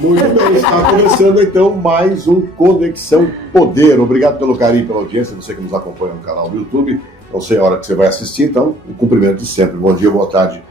Muito bem, está começando então mais um Conexão Poder. Obrigado pelo carinho, pela audiência, você que nos acompanha no canal do YouTube. Não sei a hora que você vai assistir, então, o cumprimento de sempre. Bom dia, boa tarde,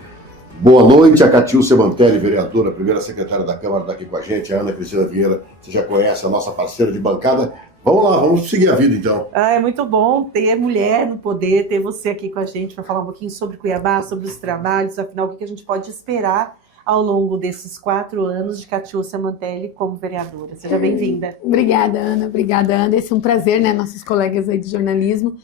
boa noite. A Catiúcia Mantelli, vereadora, primeira secretária da Câmara, está aqui com a gente. A Ana Cristina Vieira, você já conhece, a nossa parceira de bancada. Vamos lá, vamos seguir a vida então. É muito bom ter mulher no poder, ter você aqui com a gente para falar um pouquinho sobre Cuiabá, sobre os trabalhos, afinal, o que a gente pode esperar ao longo desses 4 anos de Catiúcia Mantelli como vereadora. Seja bem-vinda. Obrigada, Ana. Obrigada, Anderson. Um prazer, né? Nossos colegas aí de jornalismo.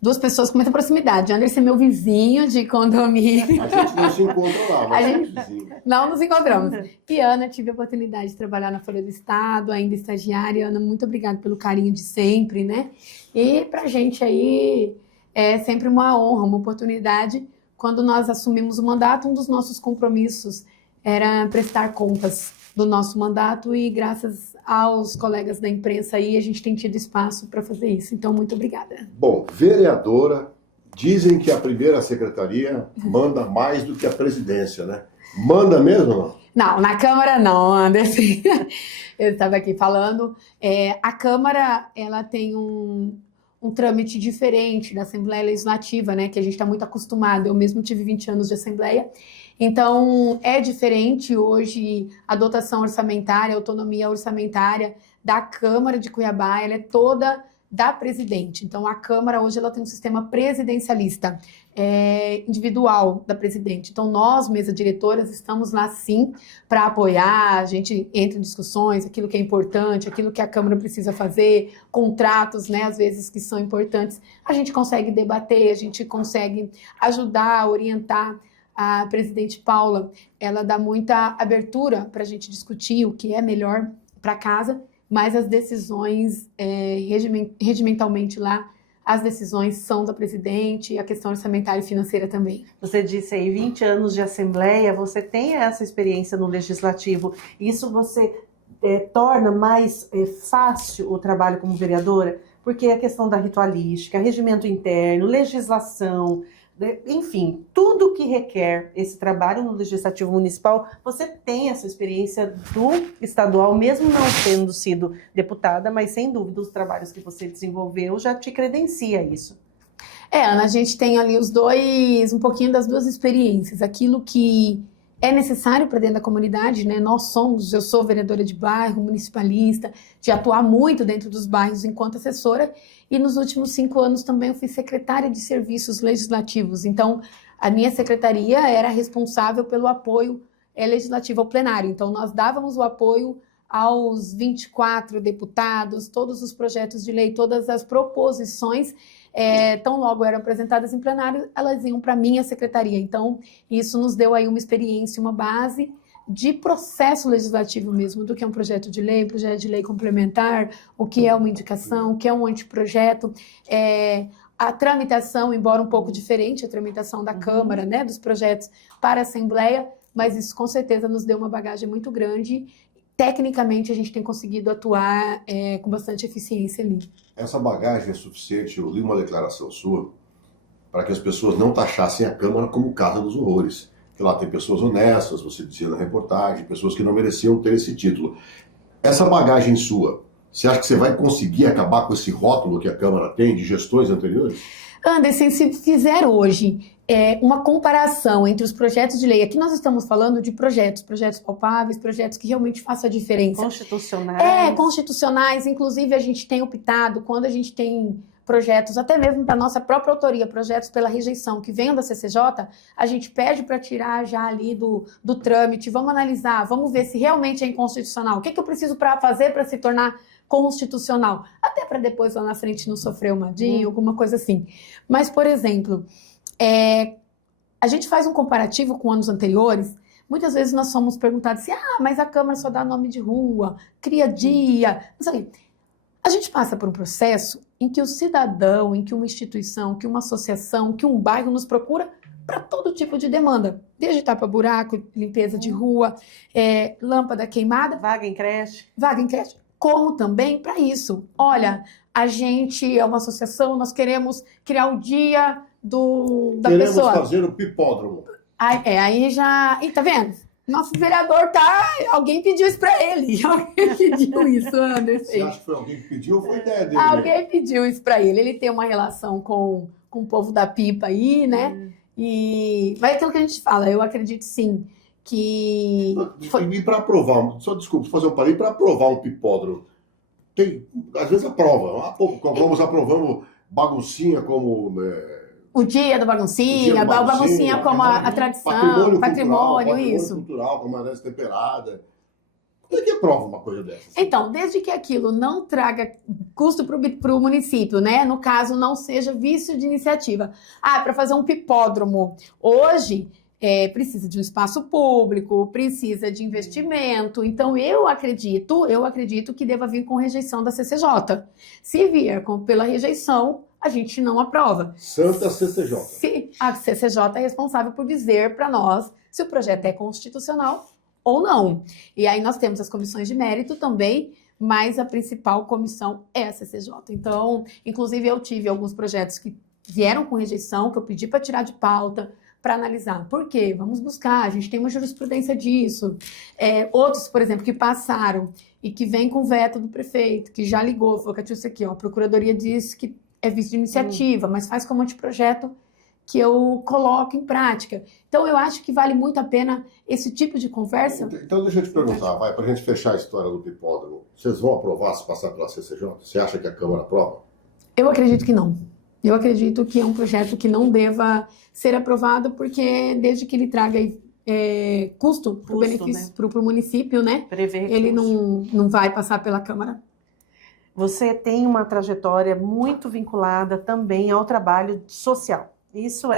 2 pessoas com muita proximidade. Anderson é meu vizinho de condomínio. A gente não se encontra lá, mas vizinho. Não nos encontramos. E Ana, tive a oportunidade de trabalhar na Folha do Estado, ainda estagiária. Ana, muito obrigada pelo carinho de sempre, né? E pra gente aí é sempre uma honra, uma oportunidade. Quando nós assumimos o mandato, um dos nossos compromissos era prestar contas do nosso mandato e graças aos colegas da imprensa aí a gente tem tido espaço para fazer isso. Então, muito obrigada. Bom, vereadora, dizem que a primeira secretaria manda mais do que a presidência, né? Manda mesmo ou não? Não, na Câmara não, Anderson. Eu estava aqui falando. A Câmara, ela tem um trâmite diferente da Assembleia Legislativa, né? Que a gente está muito acostumado. Eu mesmo tive 20 anos de Assembleia. Então, é diferente hoje a dotação orçamentária, a autonomia orçamentária da Câmara de Cuiabá, ela é toda da presidente. Então, a Câmara hoje ela tem um sistema presidencialista, individual da presidente. Então, nós, mesa diretoras, estamos lá sim para apoiar, a gente entra em discussões, aquilo que é importante, aquilo que a Câmara precisa fazer, contratos, né, às vezes que são importantes, a gente consegue debater, a gente consegue ajudar, orientar. A presidente Paula, ela dá muita abertura para a gente discutir o que é melhor para casa, mas as decisões, regimentalmente lá, as decisões são da presidente, a questão orçamentária e financeira também. Você disse aí 20 anos de Assembleia, você tem essa experiência no Legislativo, isso você torna mais fácil o trabalho como vereadora? Porque a questão da ritualística, regimento interno, legislação, enfim, tudo que requer esse trabalho no Legislativo Municipal, você tem essa experiência do estadual, mesmo não tendo sido deputada, mas sem dúvida os trabalhos que você desenvolveu já te credencia isso. Ana, a gente tem ali um pouquinho das 2 experiências, aquilo que é necessário para dentro da comunidade, né? Eu sou vereadora de bairro, municipalista, de atuar muito dentro dos bairros enquanto assessora, e nos últimos 5 anos também eu fui secretária de serviços legislativos. Então, a minha secretaria era responsável pelo apoio legislativo ao plenário. Então, nós dávamos o apoio aos 24 deputados, todos os projetos de lei, todas as proposições, tão logo eram apresentadas em plenário, elas iam para a minha secretaria. Então, isso nos deu aí uma experiência, uma base de processo legislativo mesmo, do que é um projeto de lei complementar, o que é uma indicação, o que é um anteprojeto, a tramitação, embora um pouco diferente, a tramitação da Câmara, né, dos projetos para a Assembleia, mas isso com certeza nos deu uma bagagem muito grande. Tecnicamente, a gente tem conseguido atuar com bastante eficiência ali. Essa bagagem é suficiente, eu li uma declaração sua, para que as pessoas não taxassem a Câmara como casa dos horrores. Porque lá tem pessoas honestas, você dizia na reportagem, pessoas que não mereciam ter esse título. Essa bagagem sua, você acha que você vai conseguir acabar com esse rótulo que a Câmara tem de gestões anteriores? Anderson, se fizer hoje uma comparação entre os projetos de lei, aqui nós estamos falando de projetos palpáveis, projetos que realmente façam a diferença. Constitucionais. Constitucionais, inclusive a gente tem optado, quando a gente tem projetos, até mesmo da nossa própria autoria, projetos pela rejeição que venham da CCJ, a gente pede para tirar já ali do trâmite, vamos analisar, vamos ver se realmente é inconstitucional, o que eu preciso para fazer para se tornar constitucional, até para depois lá na frente não sofrer uma DIN, alguma coisa assim. Mas, por exemplo, a gente faz um comparativo com anos anteriores, muitas vezes nós somos perguntados assim, mas a Câmara só dá nome de rua, cria dia, não sei. A gente passa por um processo em que o cidadão, em que uma instituição, que uma associação, que um bairro nos procura para todo tipo de demanda, desde tapa-buraco, limpeza de rua, lâmpada queimada, vaga em creche, como também para isso. Olha, a gente é uma associação, nós queremos criar o dia da pessoa. Queremos fazer o pipódromo. Aí já... E tá vendo? Nosso vereador alguém pediu isso para ele. Alguém pediu isso, Anderson. Você acha que foi alguém que pediu ou foi ideia dele? Alguém pediu isso para ele. Ele tem uma relação com o povo da pipa aí, né? E vai aquilo que a gente fala. Eu acredito sim que... E para aprovar, só desculpa, fazer um parênteses, para aprovar um pipódromo, às vezes aprova. Aprovamos baguncinha como... O dia da baguncinha, baguncinha como a tradição, patrimônio, isso. Cultural, com maionese temperada. Como é que aprova uma coisa dessa? Então, desde que aquilo não traga custo para o município, né? No caso, não seja vício de iniciativa. Para fazer um pipódromo. Hoje, precisa de um espaço público, precisa de investimento. Então, eu acredito que deva vir com rejeição da CCJ. Se vier pela rejeição, a gente não aprova. Santa CCJ. A CCJ é responsável por dizer para nós se o projeto é constitucional ou não. E aí nós temos as comissões de mérito também, mas a principal comissão é a CCJ. Então, inclusive eu tive alguns projetos que vieram com rejeição, que eu pedi para tirar de pauta, para analisar. Por quê? Vamos buscar, a gente tem uma jurisprudência disso. Outros, por exemplo, que passaram e que vêm com veto do prefeito, que já ligou, falou que isso aqui, a procuradoria disse que é vício de iniciativa, mas faz como anteprojeto que eu coloco em prática. Então, eu acho que vale muito a pena esse tipo de conversa. Então, deixa eu te perguntar, para a gente fechar a história do pipódromo, vocês vão aprovar se passar pela CCJ? Você acha que a Câmara aprova? Eu acredito que não. Eu acredito que é um projeto que não deva ser aprovado, porque desde que ele traga custo para o benefício, né? Para o município, né? Ele não vai passar pela Câmara. Você tem uma trajetória muito vinculada também ao trabalho social. Isso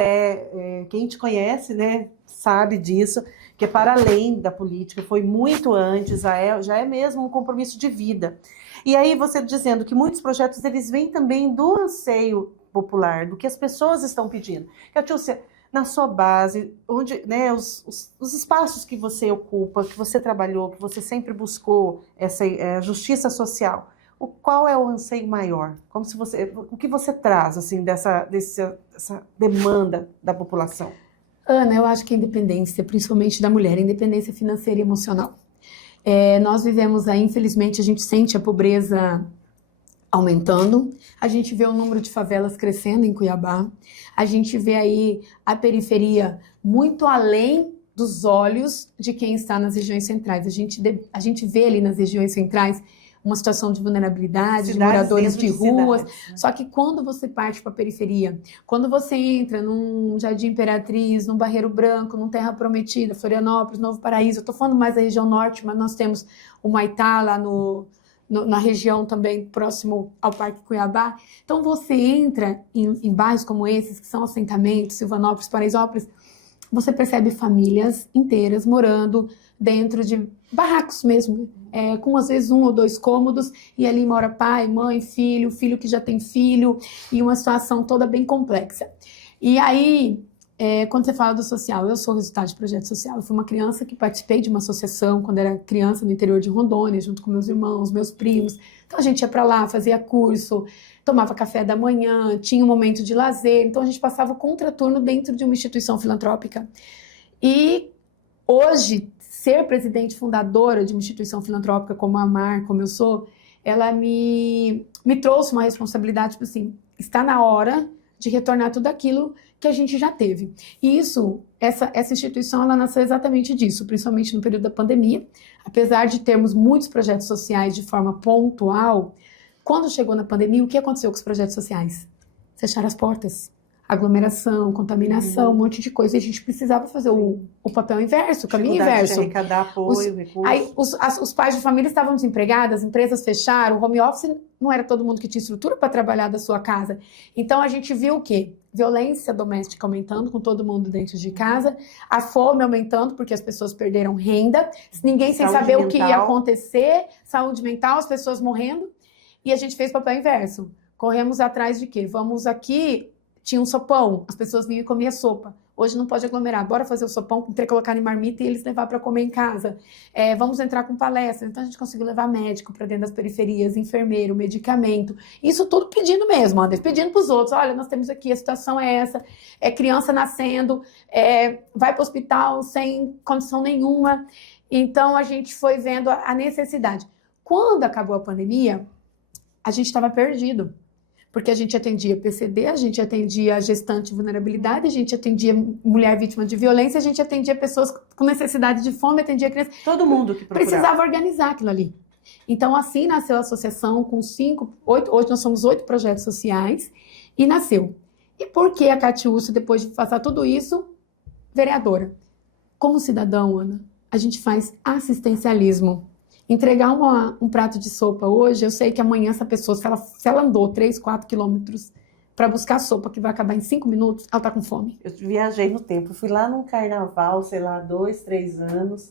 quem te conhece, né, sabe disso, que é para além da política, foi muito antes, já é mesmo um compromisso de vida. E aí você dizendo que muitos projetos eles vêm também do anseio popular, do que as pessoas estão pedindo. Catiúcia, na sua base, onde, né, os espaços que você ocupa, que você trabalhou, que você sempre buscou essa justiça social, qual é o anseio maior? O que você traz assim dessa demanda da população? Ana, eu acho que a independência, principalmente da mulher, a independência financeira e emocional. Nós vivemos aí, infelizmente, a gente sente a pobreza aumentando, a gente vê o número de favelas crescendo em Cuiabá, a gente vê aí a periferia muito além dos olhos de quem está nas regiões centrais. A gente vê ali nas regiões centrais uma situação de vulnerabilidade, de moradores de ruas. Só que quando você parte para a periferia, quando você entra num Jardim Imperatriz, num Barreiro Branco, num Terra Prometida, Florianópolis, Novo Paraíso, eu estou falando mais da região norte, mas nós temos o Maitá lá na região também próximo ao Parque Cuiabá. Então você entra em bairros como esses, que são assentamentos, Silvanópolis, Paraisópolis, você percebe famílias inteiras morando dentro de barracos mesmo, com às vezes 1 ou 2 cômodos, e ali mora pai, mãe, filho que já tem filho, e uma situação toda bem complexa. E aí, quando você fala do social, eu sou resultado de projeto social. Eu fui uma criança que participei de uma associação quando era criança no interior de Rondônia, junto com meus irmãos, meus primos. Então a gente ia para lá, fazia curso, tomava café da manhã, tinha um momento de lazer. Então a gente passava o contraturno dentro de uma instituição filantrópica. E hoje, ser presidente fundadora de uma instituição filantrópica como a AMAR, como eu sou, ela me trouxe uma responsabilidade, tipo assim, está na hora de retornar tudo aquilo que a gente já teve. E essa instituição, ela nasceu exatamente disso, principalmente no período da pandemia. Apesar de termos muitos projetos sociais de forma pontual, quando chegou na pandemia, o que aconteceu com os projetos sociais? Fecharam as portas. Aglomeração, contaminação, um monte de coisa. E a gente precisava fazer o papel inverso, o caminho inverso. Arrecadar apoio, recursos. Aí os pais de família estavam desempregados, as empresas fecharam, o home office não era todo mundo que tinha estrutura para trabalhar da sua casa. Então a gente viu o quê? Violência doméstica aumentando, com todo mundo dentro de casa, a fome aumentando, porque as pessoas perderam renda, ninguém sem saber o que ia acontecer, saúde mental, as pessoas morrendo, e a gente fez o papel inverso. Corremos atrás de quê? Vamos aqui... Tinha um sopão, as pessoas vinham e comiam sopa. Hoje não pode aglomerar. Bora fazer o sopão, colocar em marmita e eles levar para comer em casa. Vamos entrar com palestra. Então a gente conseguiu levar médico para dentro das periferias, enfermeiro, medicamento. Isso tudo pedindo mesmo, Anderson, pedindo para os outros. Olha, nós temos aqui, a situação é essa. É criança nascendo, vai para o hospital sem condição nenhuma. Então a gente foi vendo a necessidade. Quando acabou a pandemia, a gente estava perdido. Porque a gente atendia PCD, a gente atendia gestante de vulnerabilidade, a gente atendia mulher vítima de violência, a gente atendia pessoas com necessidade de fome, atendia crianças. Todo mundo que procurava. Precisava organizar aquilo ali. Então, assim nasceu a associação com 8, hoje nós somos 8 projetos sociais, e nasceu. E por que a Catiúcia, depois de passar tudo isso, vereadora? Como cidadão, Ana, a gente faz assistencialismo. Entregar um prato de sopa hoje, eu sei que amanhã essa pessoa, se ela andou 3, 4 quilômetros para buscar sopa que vai acabar em 5 minutos, ela tá com fome. Eu viajei no tempo, fui lá num carnaval, sei lá, 2, 3 anos,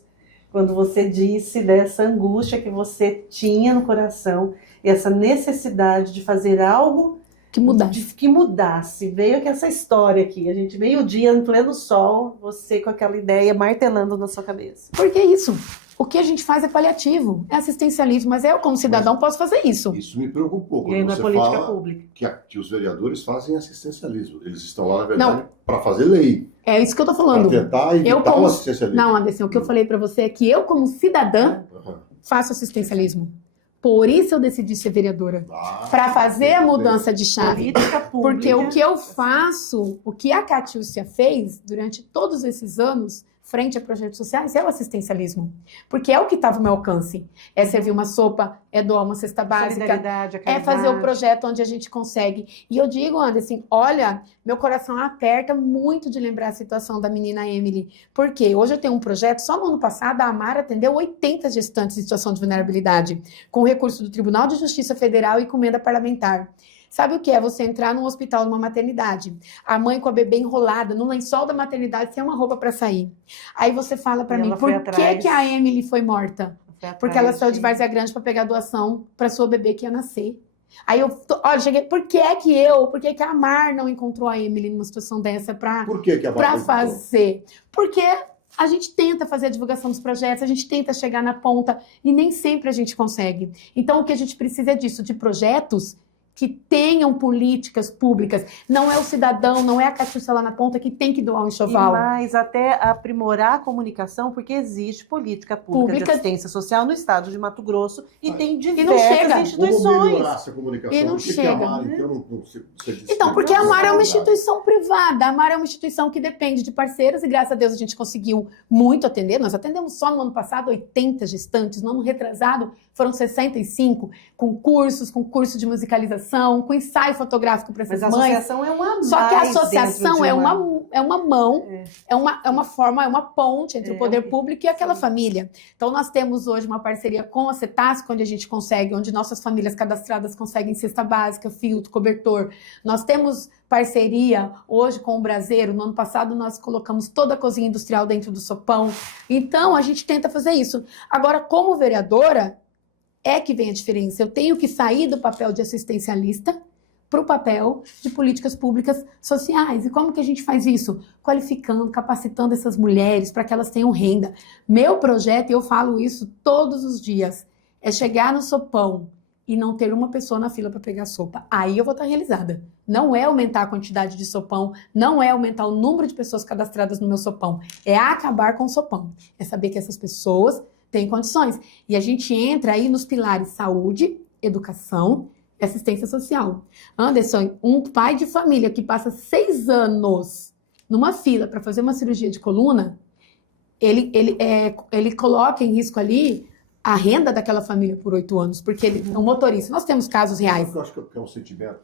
quando você disse dessa angústia que você tinha no coração e essa necessidade de fazer algo que mudasse. Veio aqui essa história aqui, a gente meio-dia, no pleno sol, você com aquela ideia martelando na sua cabeça. Por que isso? O que a gente faz é paliativo, é assistencialismo, mas eu, como cidadão, posso fazer isso. Isso me preocupa um pouco. E aí Você na política fala pública. que os vereadores fazem assistencialismo. Eles estão lá, na verdade, para fazer lei. É isso que eu tô falando. Para tentar evitar o assistencialismo. Não, Anderson, o que eu falei para você é que eu, como cidadã, faço assistencialismo. Por isso eu decidi ser vereadora. Para fazer a mudança de chave. Política pública. Porque o que eu faço, o que a Catiúcia fez durante todos esses anos, frente a projetos sociais, é o assistencialismo. Porque é o que estava ao meu alcance. É servir uma sopa, é doar uma cesta básica, é fazer o projeto onde a gente consegue. E eu digo, Anderson, olha, meu coração aperta muito de lembrar a situação da menina Emily. Porque hoje eu tenho um projeto, só no ano passado a Amara atendeu 80 gestantes em situação de vulnerabilidade, com recurso do Tribunal de Justiça Federal e com emenda parlamentar. Sabe o que é você entrar num hospital, numa maternidade, a mãe com a bebê enrolada no lençol da maternidade sem uma roupa para sair. Aí você fala para mim, por que a Emily foi morta? Porque ela saiu de Várzea Grande para pegar doação para sua bebê que ia nascer. Aí olha, cheguei, por que a Amar não encontrou a Emily numa situação dessa para fazer? Porque a gente tenta fazer a divulgação dos projetos, a gente tenta chegar na ponta e nem sempre a gente consegue. Então o que a gente precisa é disso, de projetos que tenham políticas públicas. Não é o cidadão, não é a Catiúcia lá na ponta que tem que doar um enxoval. Mas até aprimorar a comunicação, porque existe política pública de assistência social no estado de Mato Grosso e tem diversas instituições. Como melhorar essa comunicação? E não chega. Então, porque a Amar é uma instituição privada. A Amar é uma instituição que depende de parceiros e graças a Deus a gente conseguiu muito atender. Nós atendemos só no ano passado 80 gestantes, no ano retrasado foram 65, com curso de musicalização, com ensaio fotográfico para essas mães. Mas a associação é uma Só que a associação é uma mão, é uma forma, é uma ponte entre o poder público e aquela família. Então nós temos hoje uma parceria com a Cetasco, onde a gente consegue, onde nossas famílias cadastradas conseguem cesta básica, filtro, cobertor. Nós temos parceria hoje com o Braseiro. No ano passado nós colocamos toda a cozinha industrial dentro do sopão. Então a gente tenta fazer isso. Agora, como vereadora, é que vem a diferença. Eu tenho que sair do papel de assistencialista para o papel de políticas públicas sociais. E como que a gente faz isso? Qualificando, capacitando essas mulheres para que elas tenham renda. Meu projeto, e eu falo isso todos os dias, é chegar no sopão e não ter uma pessoa na fila para pegar sopa. Aí eu vou estar realizada. Não é aumentar a quantidade de sopão, não é aumentar o número de pessoas cadastradas no meu sopão. É acabar com o sopão. É saber que essas pessoas tem condições. E a gente entra aí nos pilares saúde, educação e assistência social. Anderson, um pai de família que passa 6 anos numa fila para fazer uma cirurgia de coluna, ele coloca em risco ali a renda daquela família por 8 anos, porque ele é um motorista. Nós temos casos reais. Eu acho que é um sentimento.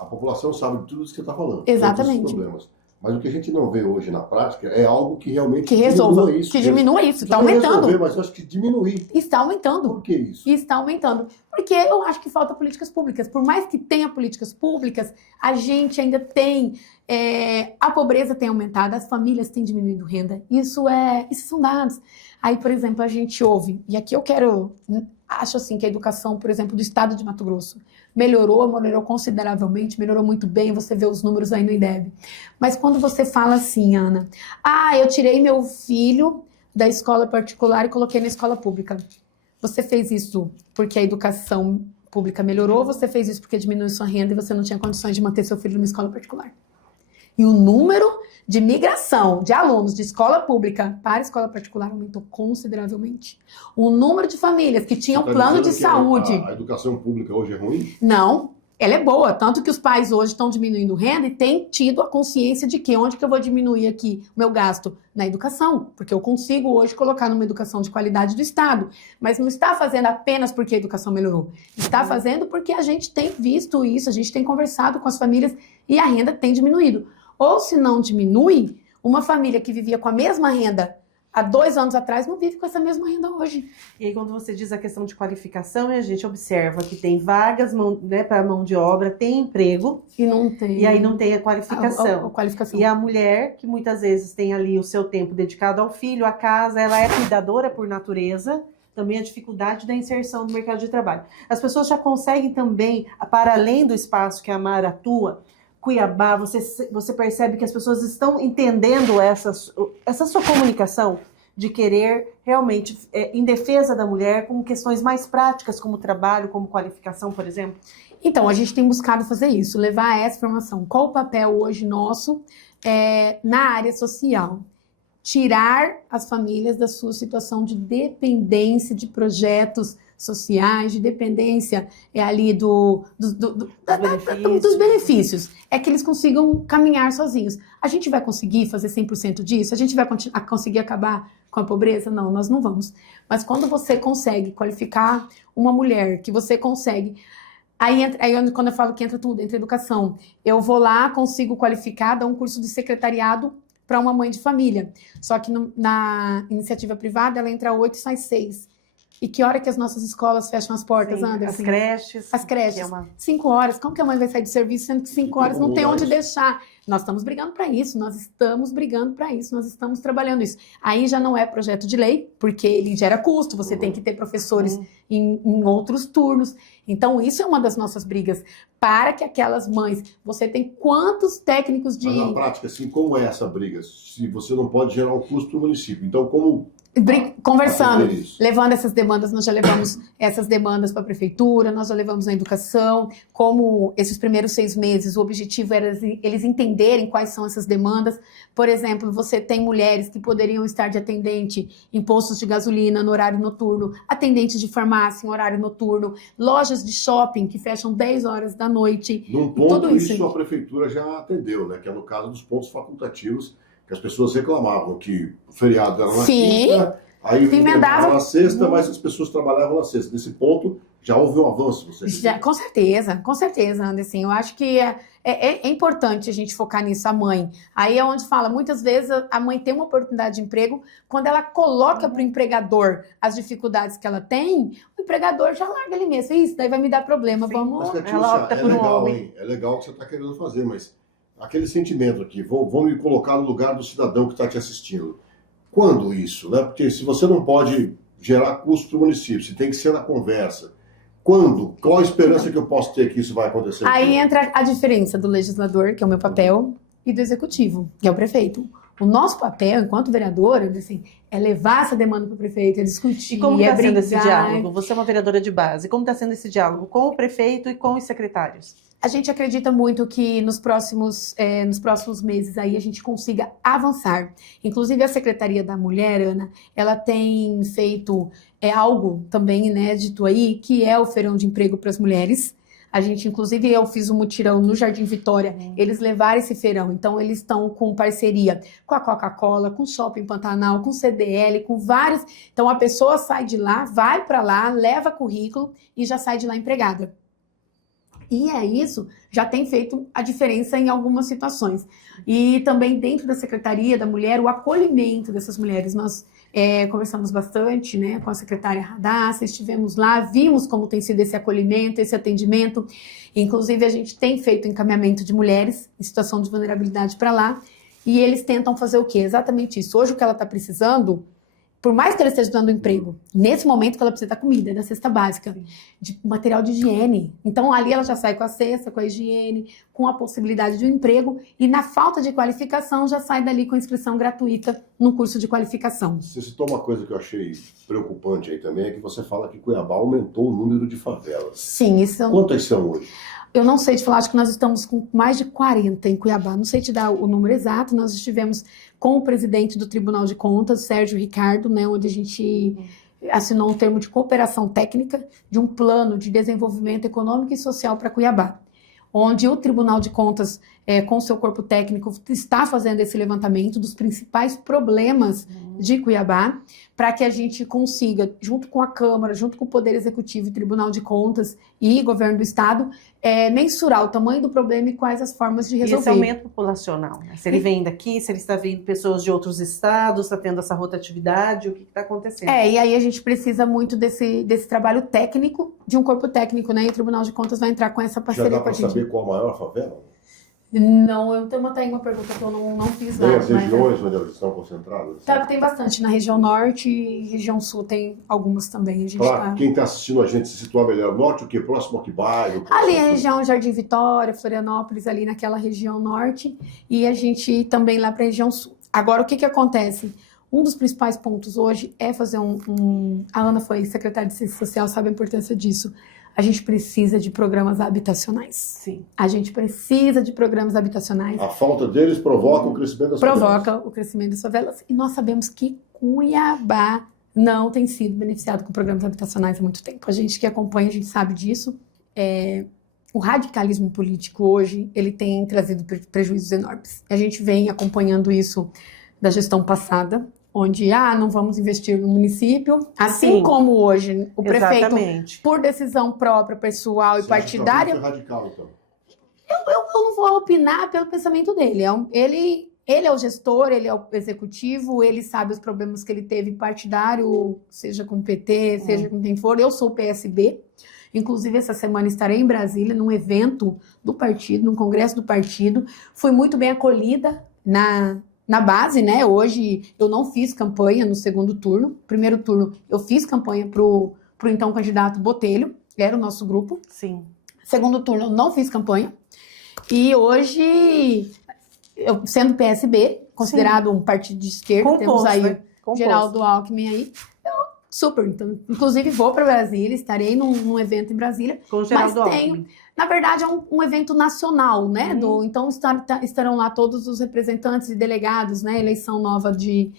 A população sabe de tudo isso que você está falando. Exatamente. Todos os problemas. Mas o que a gente não vê hoje na prática é algo que realmente resolva isso. Que diminua isso. Está aumentando. Resolver, mas eu acho que diminuir. Está aumentando. Por que isso? Está aumentando. Porque eu acho que falta políticas públicas. Por mais que tenha políticas públicas, a gente ainda tem... a pobreza tem aumentado, as famílias têm diminuído renda. Isso são dados. Aí, por exemplo, a gente ouve, e aqui eu quero acho assim que a educação, por exemplo, do estado de Mato Grosso melhorou consideravelmente, melhorou muito bem, você vê os números aí no IDEB. Mas quando você fala assim, Ana, eu tirei meu filho da escola particular e coloquei na escola pública. Você fez isso porque a educação pública melhorou, ou você fez isso porque diminuiu sua renda e você não tinha condições de manter seu filho numa escola particular? E o número de migração de alunos de escola pública para escola particular aumentou consideravelmente. O número de famílias que tinham plano de saúde... A educação pública hoje é ruim? Não, ela é boa. Tanto que os pais hoje estão diminuindo renda e têm tido a consciência de que onde que eu vou diminuir aqui o meu gasto? Na educação. Porque eu consigo hoje colocar numa educação de qualidade do Estado. Mas não está fazendo apenas porque a educação melhorou. Está fazendo porque a gente tem visto isso, a gente tem conversado com as famílias e a renda tem diminuído. Ou se não diminui, uma família que vivia com a mesma renda há 2 anos atrás não vive com essa mesma renda hoje. E aí quando você diz a questão de qualificação, a gente observa que tem vagas, né, para mão de obra, tem emprego. E não tem. E aí não tem a qualificação. A qualificação. E a mulher, que muitas vezes tem ali o seu tempo dedicado ao filho, à casa, ela é cuidadora por natureza, também a dificuldade da inserção no mercado de trabalho. As pessoas já conseguem também, para além do espaço que a Mara atua, Cuiabá, você percebe que as pessoas estão entendendo essa sua comunicação de querer realmente, em defesa da mulher, com questões mais práticas, como trabalho, como qualificação, por exemplo? Então, a gente tem buscado fazer isso, levar essa informação. Qual o papel hoje nosso na área social? Tirar as famílias da sua situação de dependência de projetos sociais, de dependência ali dos benefícios. É que eles consigam caminhar sozinhos. A gente vai conseguir fazer 100% disso? A gente vai conseguir acabar com a pobreza? Não, nós não vamos. Mas quando você consegue qualificar uma mulher, que você consegue... quando eu falo que entra tudo, entra educação, eu vou lá, consigo qualificar, dar um curso de secretariado para uma mãe de família. Só que na iniciativa privada, ela entra 8 e sai 6. E que hora que as nossas escolas fecham as portas, Sim, Anderson? As creches. As creches. 5 horas. Como que a mãe vai sair do serviço sendo que 5 horas não tem onde deixar? Nós estamos brigando para isso, nós estamos trabalhando isso. Aí já não é projeto de lei, porque ele gera custo, você tem que ter professores em outros turnos. Então, isso é uma das nossas brigas. Para que aquelas mães... Você tem quantos técnicos de... Mas na prática, assim, como é essa briga? Se você não pode gerar um custo para o município. Então, como... Conversando, levando essas demandas, nós já levamos essas demandas para a prefeitura, nós já levamos na educação, como esses primeiros 6 meses, o objetivo era eles entenderem quais são essas demandas. Por exemplo, você tem mulheres que poderiam estar de atendente em postos de gasolina no horário noturno, atendentes de farmácia em horário noturno, lojas de shopping que fecham 10 horas da noite. Num ponto, isso a prefeitura já atendeu, né? Que é no caso dos pontos facultativos, que as pessoas reclamavam que o feriado era na quinta, aí emendava na sexta, mas as pessoas trabalhavam na sexta. Nesse ponto, já houve um avanço, você já, com certeza, Anderson. Eu acho que é importante a gente focar nisso, a mãe. Aí é onde fala, muitas vezes a mãe tem uma oportunidade de emprego, quando ela coloca para o empregador as dificuldades que ela tem, o empregador já larga ali mesmo. Isso daí vai me dar problema, vamos... Mas, ela opta por um homem. É legal o que você está querendo fazer, mas... Aquele sentimento aqui, vou me colocar no lugar do cidadão que está te assistindo. Quando isso, né? Porque se você não pode gerar custo para o município, se tem que ser na conversa. Quando? Qual a esperança que eu posso ter que isso vai acontecer? Aí entra a diferença do legislador, que é o meu papel, e do executivo, que é o prefeito. O nosso papel, enquanto vereadora, assim, é levar essa demanda para o prefeito, é discutir, e como está sendo esse brigar. diálogo? Você é uma vereadora de base. Como está sendo esse diálogo com o prefeito e com os secretários? A gente acredita muito que nos próximos meses aí a gente consiga avançar. Inclusive a Secretaria da Mulher, Ana, ela tem feito algo também inédito aí, que é o feirão de emprego para as mulheres. A gente, inclusive, eu fiz um mutirão no Jardim Vitória, eles levaram esse feirão. Então, eles estão com parceria com a Coca-Cola, com o Shopping Pantanal, com o CDL, com vários. Então, a pessoa sai de lá, vai para lá, leva currículo e já sai de lá empregada. E isso já tem feito a diferença em algumas situações. E também dentro da Secretaria da Mulher, o acolhimento dessas mulheres. Nós conversamos bastante, né, com a secretária Radassa, estivemos lá, vimos como tem sido esse acolhimento, esse atendimento. Inclusive, a gente tem feito encaminhamento de mulheres em situação de vulnerabilidade para lá. E eles tentam fazer o quê? Exatamente isso. Hoje, o que ela está precisando por mais que ela esteja dando emprego, nesse momento que ela precisa da comida, da cesta básica, de material de higiene. Então, ali ela já sai com a cesta, com a higiene, com a possibilidade de um emprego, e na falta de qualificação, já sai dali com inscrição gratuita no curso de qualificação. Você citou uma coisa que eu achei preocupante aí também, é que você fala que Cuiabá aumentou o número de favelas. Sim, isso... Quantas são hoje? Eu não sei te falar, acho que nós estamos com mais de 40 em Cuiabá. Não sei te dar o número exato. Nós estivemos com o presidente do Tribunal de Contas, Sérgio Ricardo, né, onde a gente assinou um termo de cooperação técnica de um plano de desenvolvimento econômico e social para Cuiabá, onde o Tribunal de Contas, com seu corpo técnico, está fazendo esse levantamento dos principais problemas de Cuiabá, para que a gente consiga, junto com a Câmara, junto com o Poder Executivo e Tribunal de Contas e Governo do Estado, mensurar o tamanho do problema e quais as formas de resolver. E esse aumento populacional, né? Se ele vem daqui, se ele está vindo pessoas de outros estados, está tendo essa rotatividade, o que está acontecendo? E aí a gente precisa muito desse trabalho técnico, de um corpo técnico, né? E o Tribunal de Contas vai entrar com essa parceria. Já dá para saber qual a maior favela? Não, eu tenho uma pergunta que eu não fiz nada. Tem as regiões onde elas estão concentradas? Tá, tem bastante. Na região norte e região sul tem algumas também. Para quem está assistindo a gente se situar melhor, norte o quê? Próximo a que bairro? Ali a região Jardim Vitória, Florianópolis, ali naquela região norte, e a gente também lá para a região sul. Agora, o que acontece? Um dos principais pontos hoje é fazer A Ana foi secretária de Ciência Social, sabe a importância disso. A gente precisa de programas habitacionais. Sim. A gente precisa de programas habitacionais. A falta deles provoca o crescimento das favelas. Provoca o crescimento das favelas. E nós sabemos que Cuiabá não tem sido beneficiado com programas habitacionais há muito tempo. A gente que acompanha, a gente sabe disso. O radicalismo político hoje, ele tem trazido prejuízos enormes. A gente vem acompanhando isso da gestão passada, onde, não vamos investir no município, assim Sim. como hoje o prefeito, Exatamente. por decisão própria, pessoal e partidária... Você acha que é radical, então? Eu não vou opinar pelo pensamento dele. Ele é o gestor, ele é o executivo, ele sabe os problemas que ele teve partidário, seja com o PT, seja com quem for. Eu sou o PSB. Inclusive, essa semana estarei em Brasília, num evento do partido, num congresso do partido. Fui muito bem acolhida na base, né? Hoje eu não fiz campanha no segundo turno. Primeiro turno eu fiz campanha pro então candidato Botelho, que era o nosso grupo. Sim. Segundo turno eu não fiz campanha. E hoje, eu sendo PSB, considerado um partido de esquerda, temos aí né? Geraldo Alckmin aí. Super, então, inclusive vou para Brasília, estarei num evento em Brasília. Com o Geraldo Alckmin. Na verdade, é um evento nacional, né? Então estarão lá todos os representantes e delegados, né? Eleição nova de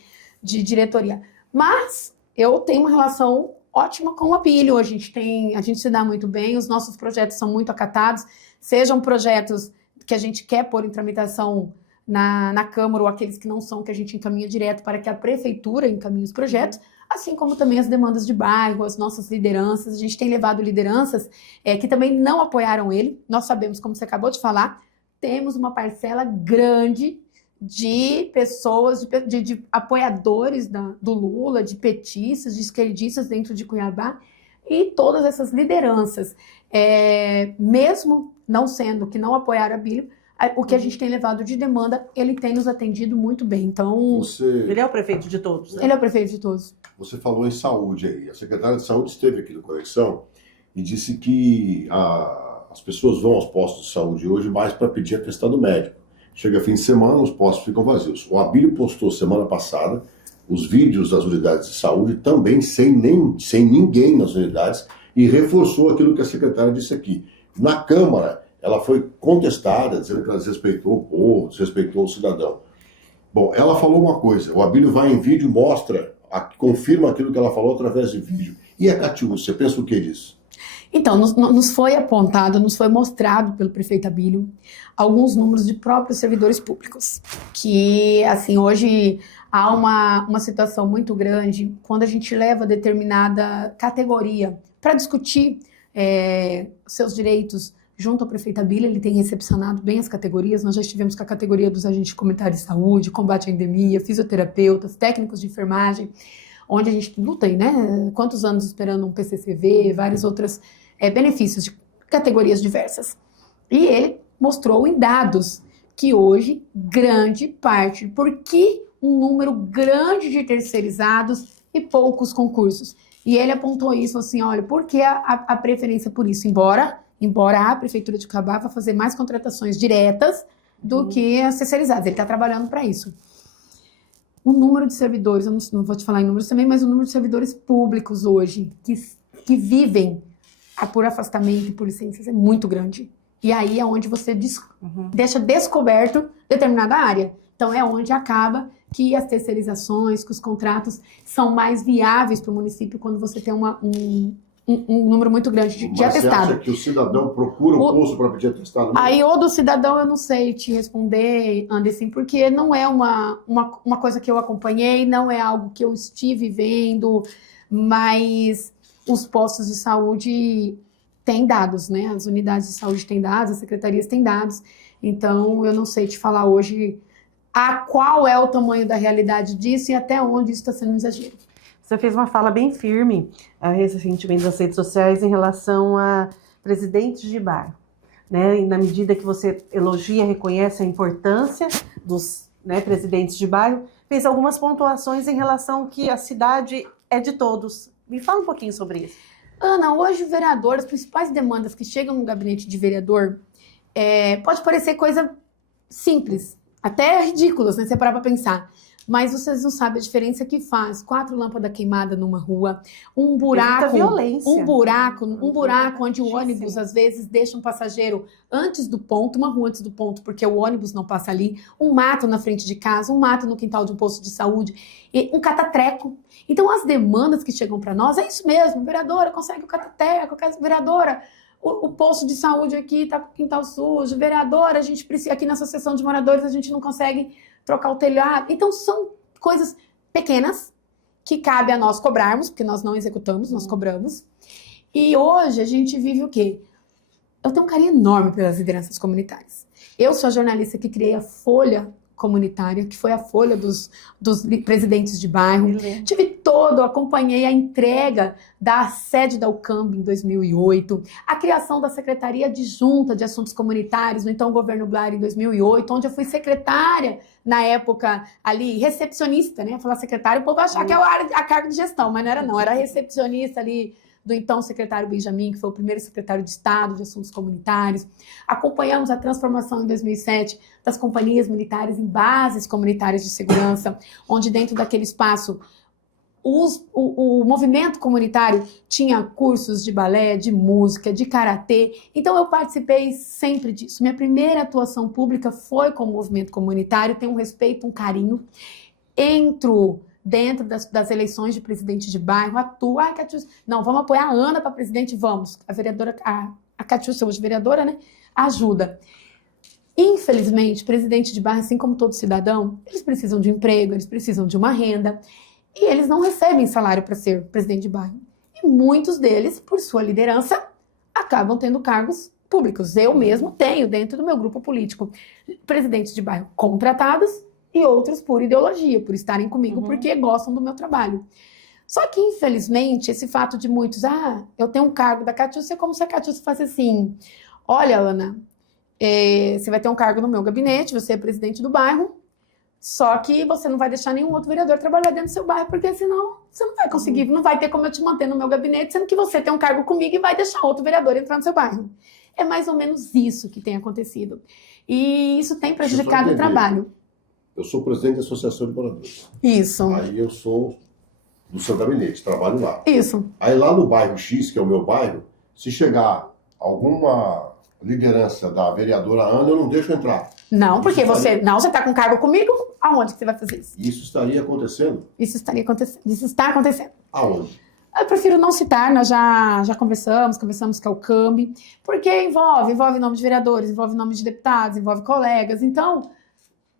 diretoria. Mas eu tenho uma relação ótima com o Abílio. A gente se dá muito bem, os nossos projetos são muito acatados, sejam projetos que a gente quer pôr em tramitação na Câmara ou aqueles que não são, que a gente encaminha direto para que a Prefeitura encaminhe os projetos, assim como também as demandas de bairro, as nossas lideranças. A gente tem levado lideranças que também não apoiaram ele. Nós sabemos, como você acabou de falar, temos uma parcela grande de pessoas, de apoiadores do Lula, de petistas, de esquerdistas dentro de Cuiabá, e todas essas lideranças, mesmo não sendo que não apoiaram Abílio, o que a gente tem levado de demanda, ele tem nos atendido muito bem. Então, ele é o prefeito de todos, né? Ele é o prefeito de todos. Você falou em saúde aí. A secretária de Saúde esteve aqui no Conexão e disse que as pessoas vão aos postos de saúde hoje mais para pedir atestado médico. Chega fim de semana, os postos ficam vazios. O Abílio postou semana passada os vídeos das unidades de saúde, também sem ninguém nas unidades, e reforçou aquilo que a secretária disse aqui. Na Câmara, ela foi contestada, dizendo que ela desrespeitou o povo, desrespeitou o cidadão. Bom, ela falou uma coisa, o Abílio vai em vídeo e mostra, confirma aquilo que ela falou através de vídeo. E a Catiúcia, você pensa o que disso? Então, nos foi apontado, nos foi mostrado pelo prefeito Abílio alguns números de próprios servidores públicos, que, assim, hoje há uma situação muito grande quando a gente leva determinada categoria para discutir seus direitos junto ao prefeito Abílio. Ele tem recepcionado bem as categorias. Nós já estivemos com a categoria dos agentes comunitários de saúde, combate à endemia, fisioterapeutas, técnicos de enfermagem, onde a gente luta aí, né? Quantos anos esperando um PCCV, vários outros benefícios de categorias diversas. E ele mostrou em dados que hoje, grande parte, porque um número grande de terceirizados e poucos concursos. E ele apontou isso, assim, olha, por que a preferência por isso? Embora a Prefeitura de Cuiabá vá fazer mais contratações diretas do que as terceirizadas. Ele está trabalhando para isso. O número de servidores, eu não vou te falar em números também, mas o número de servidores públicos hoje que vivem por afastamento e por licenças é muito grande. E aí é onde você deixa descoberto determinada área. Então é onde acaba que as terceirizações, que os contratos são mais viáveis para o município quando você tem um número muito grande de atestado. Mas você acha que o cidadão procura o posto para pedir atestado? Aí, ou do cidadão, eu não sei te responder, Anderson, porque não é uma coisa que eu acompanhei, não é algo que eu estive vendo, mas os postos de saúde têm dados, né? As unidades de saúde têm dados, as secretarias têm dados, então eu não sei te falar hoje qual é o tamanho da realidade disso e até onde isso está sendo um exagero. Você fez uma fala bem firme recentemente nas redes sociais em relação a presidentes de bairro, né? E na medida que você elogia, reconhece a importância dos presidentes de bairro, fez algumas pontuações em relação que a cidade é de todos. Me fala um pouquinho sobre isso. Ana, hoje o vereador, as principais demandas que chegam no gabinete de vereador, pode parecer coisa simples, até ridículas, né? Você parar para pensar. Mas vocês não sabem a diferença que faz 4 lâmpadas queimadas numa rua, um buraco onde o ônibus às vezes deixa um passageiro antes do ponto, uma rua antes do ponto, porque o ônibus não passa ali, um mato na frente de casa, um mato no quintal de um posto de saúde, e um catatreco. Então as demandas que chegam para nós é isso mesmo, vereadora, consegue o catatreco, vereadora, o posto de saúde aqui está com o quintal sujo, vereadora, a gente precisa, aqui na associação de moradores a gente não consegue trocar o telhado. Então são coisas pequenas que cabe a nós cobrarmos, porque nós não executamos, nós cobramos. E hoje a gente vive o quê? Eu tenho um carinho enorme pelas lideranças comunitárias. Eu sou a jornalista que criei a Folha Comunitária, que foi a folha dos presidentes de bairro. Acompanhei a entrega da sede da UCAMB em 2008, a criação da Secretaria Adjunta de Assuntos Comunitários, no então governo Blair, em 2008, onde eu fui secretária, na época, ali, recepcionista, né? Falar secretária, o povo achar que é a cargo de gestão, mas não era recepcionista ali, do então secretário Benjamin, que foi o primeiro secretário de Estado de Assuntos Comunitários. Acompanhamos a transformação em 2007 das companhias militares em bases comunitárias de segurança, onde dentro daquele espaço o movimento comunitário tinha cursos de balé, de música, de karatê. Então eu participei sempre disso. Minha primeira atuação pública foi com o movimento comunitário, tenho um respeito, um carinho. Entro dentro das eleições de presidente de bairro, atuo. Ai, Catiúcia, não, vamos apoiar a Ana para presidente, vamos. A vereadora, a Catiúcia, hoje vereadora, né? Ajuda. Infelizmente, presidente de bairro, assim como todo cidadão, eles precisam de emprego, eles precisam de uma renda, e eles não recebem salário para ser presidente de bairro. E muitos deles, por sua liderança, acabam tendo cargos públicos. Eu mesmo tenho, dentro do meu grupo político, presidentes de bairro contratados e outros por ideologia, por estarem comigo, porque gostam do meu trabalho. Só que, infelizmente, esse fato de muitos, eu tenho um cargo da Catiúcia, é como se a Catiúcia fosse assim, olha, Ana, você vai ter um cargo no meu gabinete, você é presidente do bairro, só que você não vai deixar nenhum outro vereador trabalhar dentro do seu bairro, porque senão você não vai conseguir, não vai ter como eu te manter no meu gabinete, sendo que você tem um cargo comigo e vai deixar outro vereador entrar no seu bairro. É mais ou menos isso que tem acontecido. E isso tem prejudicado o trabalho. Eu sou presidente da Associação de Moradores. Isso. Aí eu sou do seu gabinete, trabalho lá. Isso. Aí lá no bairro X, que é o meu bairro, se chegar alguma liderança da vereadora Ana, eu não deixo entrar. Não, porque você está com cargo comigo, aonde que você vai fazer isso? Isso estaria acontecendo? Isso estaria acontecendo. Isso está acontecendo. Aonde? Eu prefiro não citar, nós já conversamos com a UCAMB, porque envolve nome de vereadores, envolve nome de deputados, envolve colegas. Então,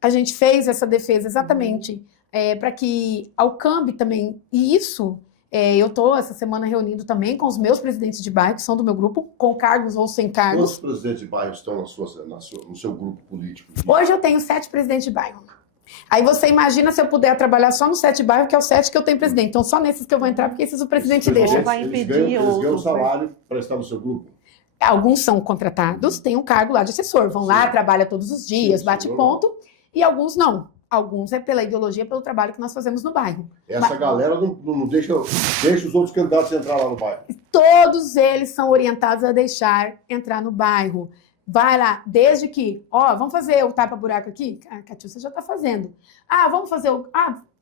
a gente fez essa defesa exatamente para que a UCAMB também, e isso, eu estou essa semana reunindo também com os meus presidentes de bairro, que são do meu grupo, com cargos ou sem cargos. Quantos presidentes de bairro estão no seu grupo político? Hoje eu tenho 7 presidentes de bairro. Aí você imagina se eu puder trabalhar só nos 7 bairros, que é o 7 que eu tenho presidente. Então só nesses que eu vou entrar, porque esses o presidente deixa. Eles ganham salário para estar no seu grupo? Alguns são contratados, têm um cargo lá de assessor. Vão lá, trabalham todos os dias, bate ponto. E alguns não. Alguns é pela ideologia, pelo trabalho que nós fazemos no bairro. Essa galera não deixa os outros candidatos entrar lá no bairro. Todos eles são orientados a deixar entrar no bairro. Vai lá, desde que, vamos fazer o tapa-buraco aqui? A Catiúcia já está fazendo. Vamos fazer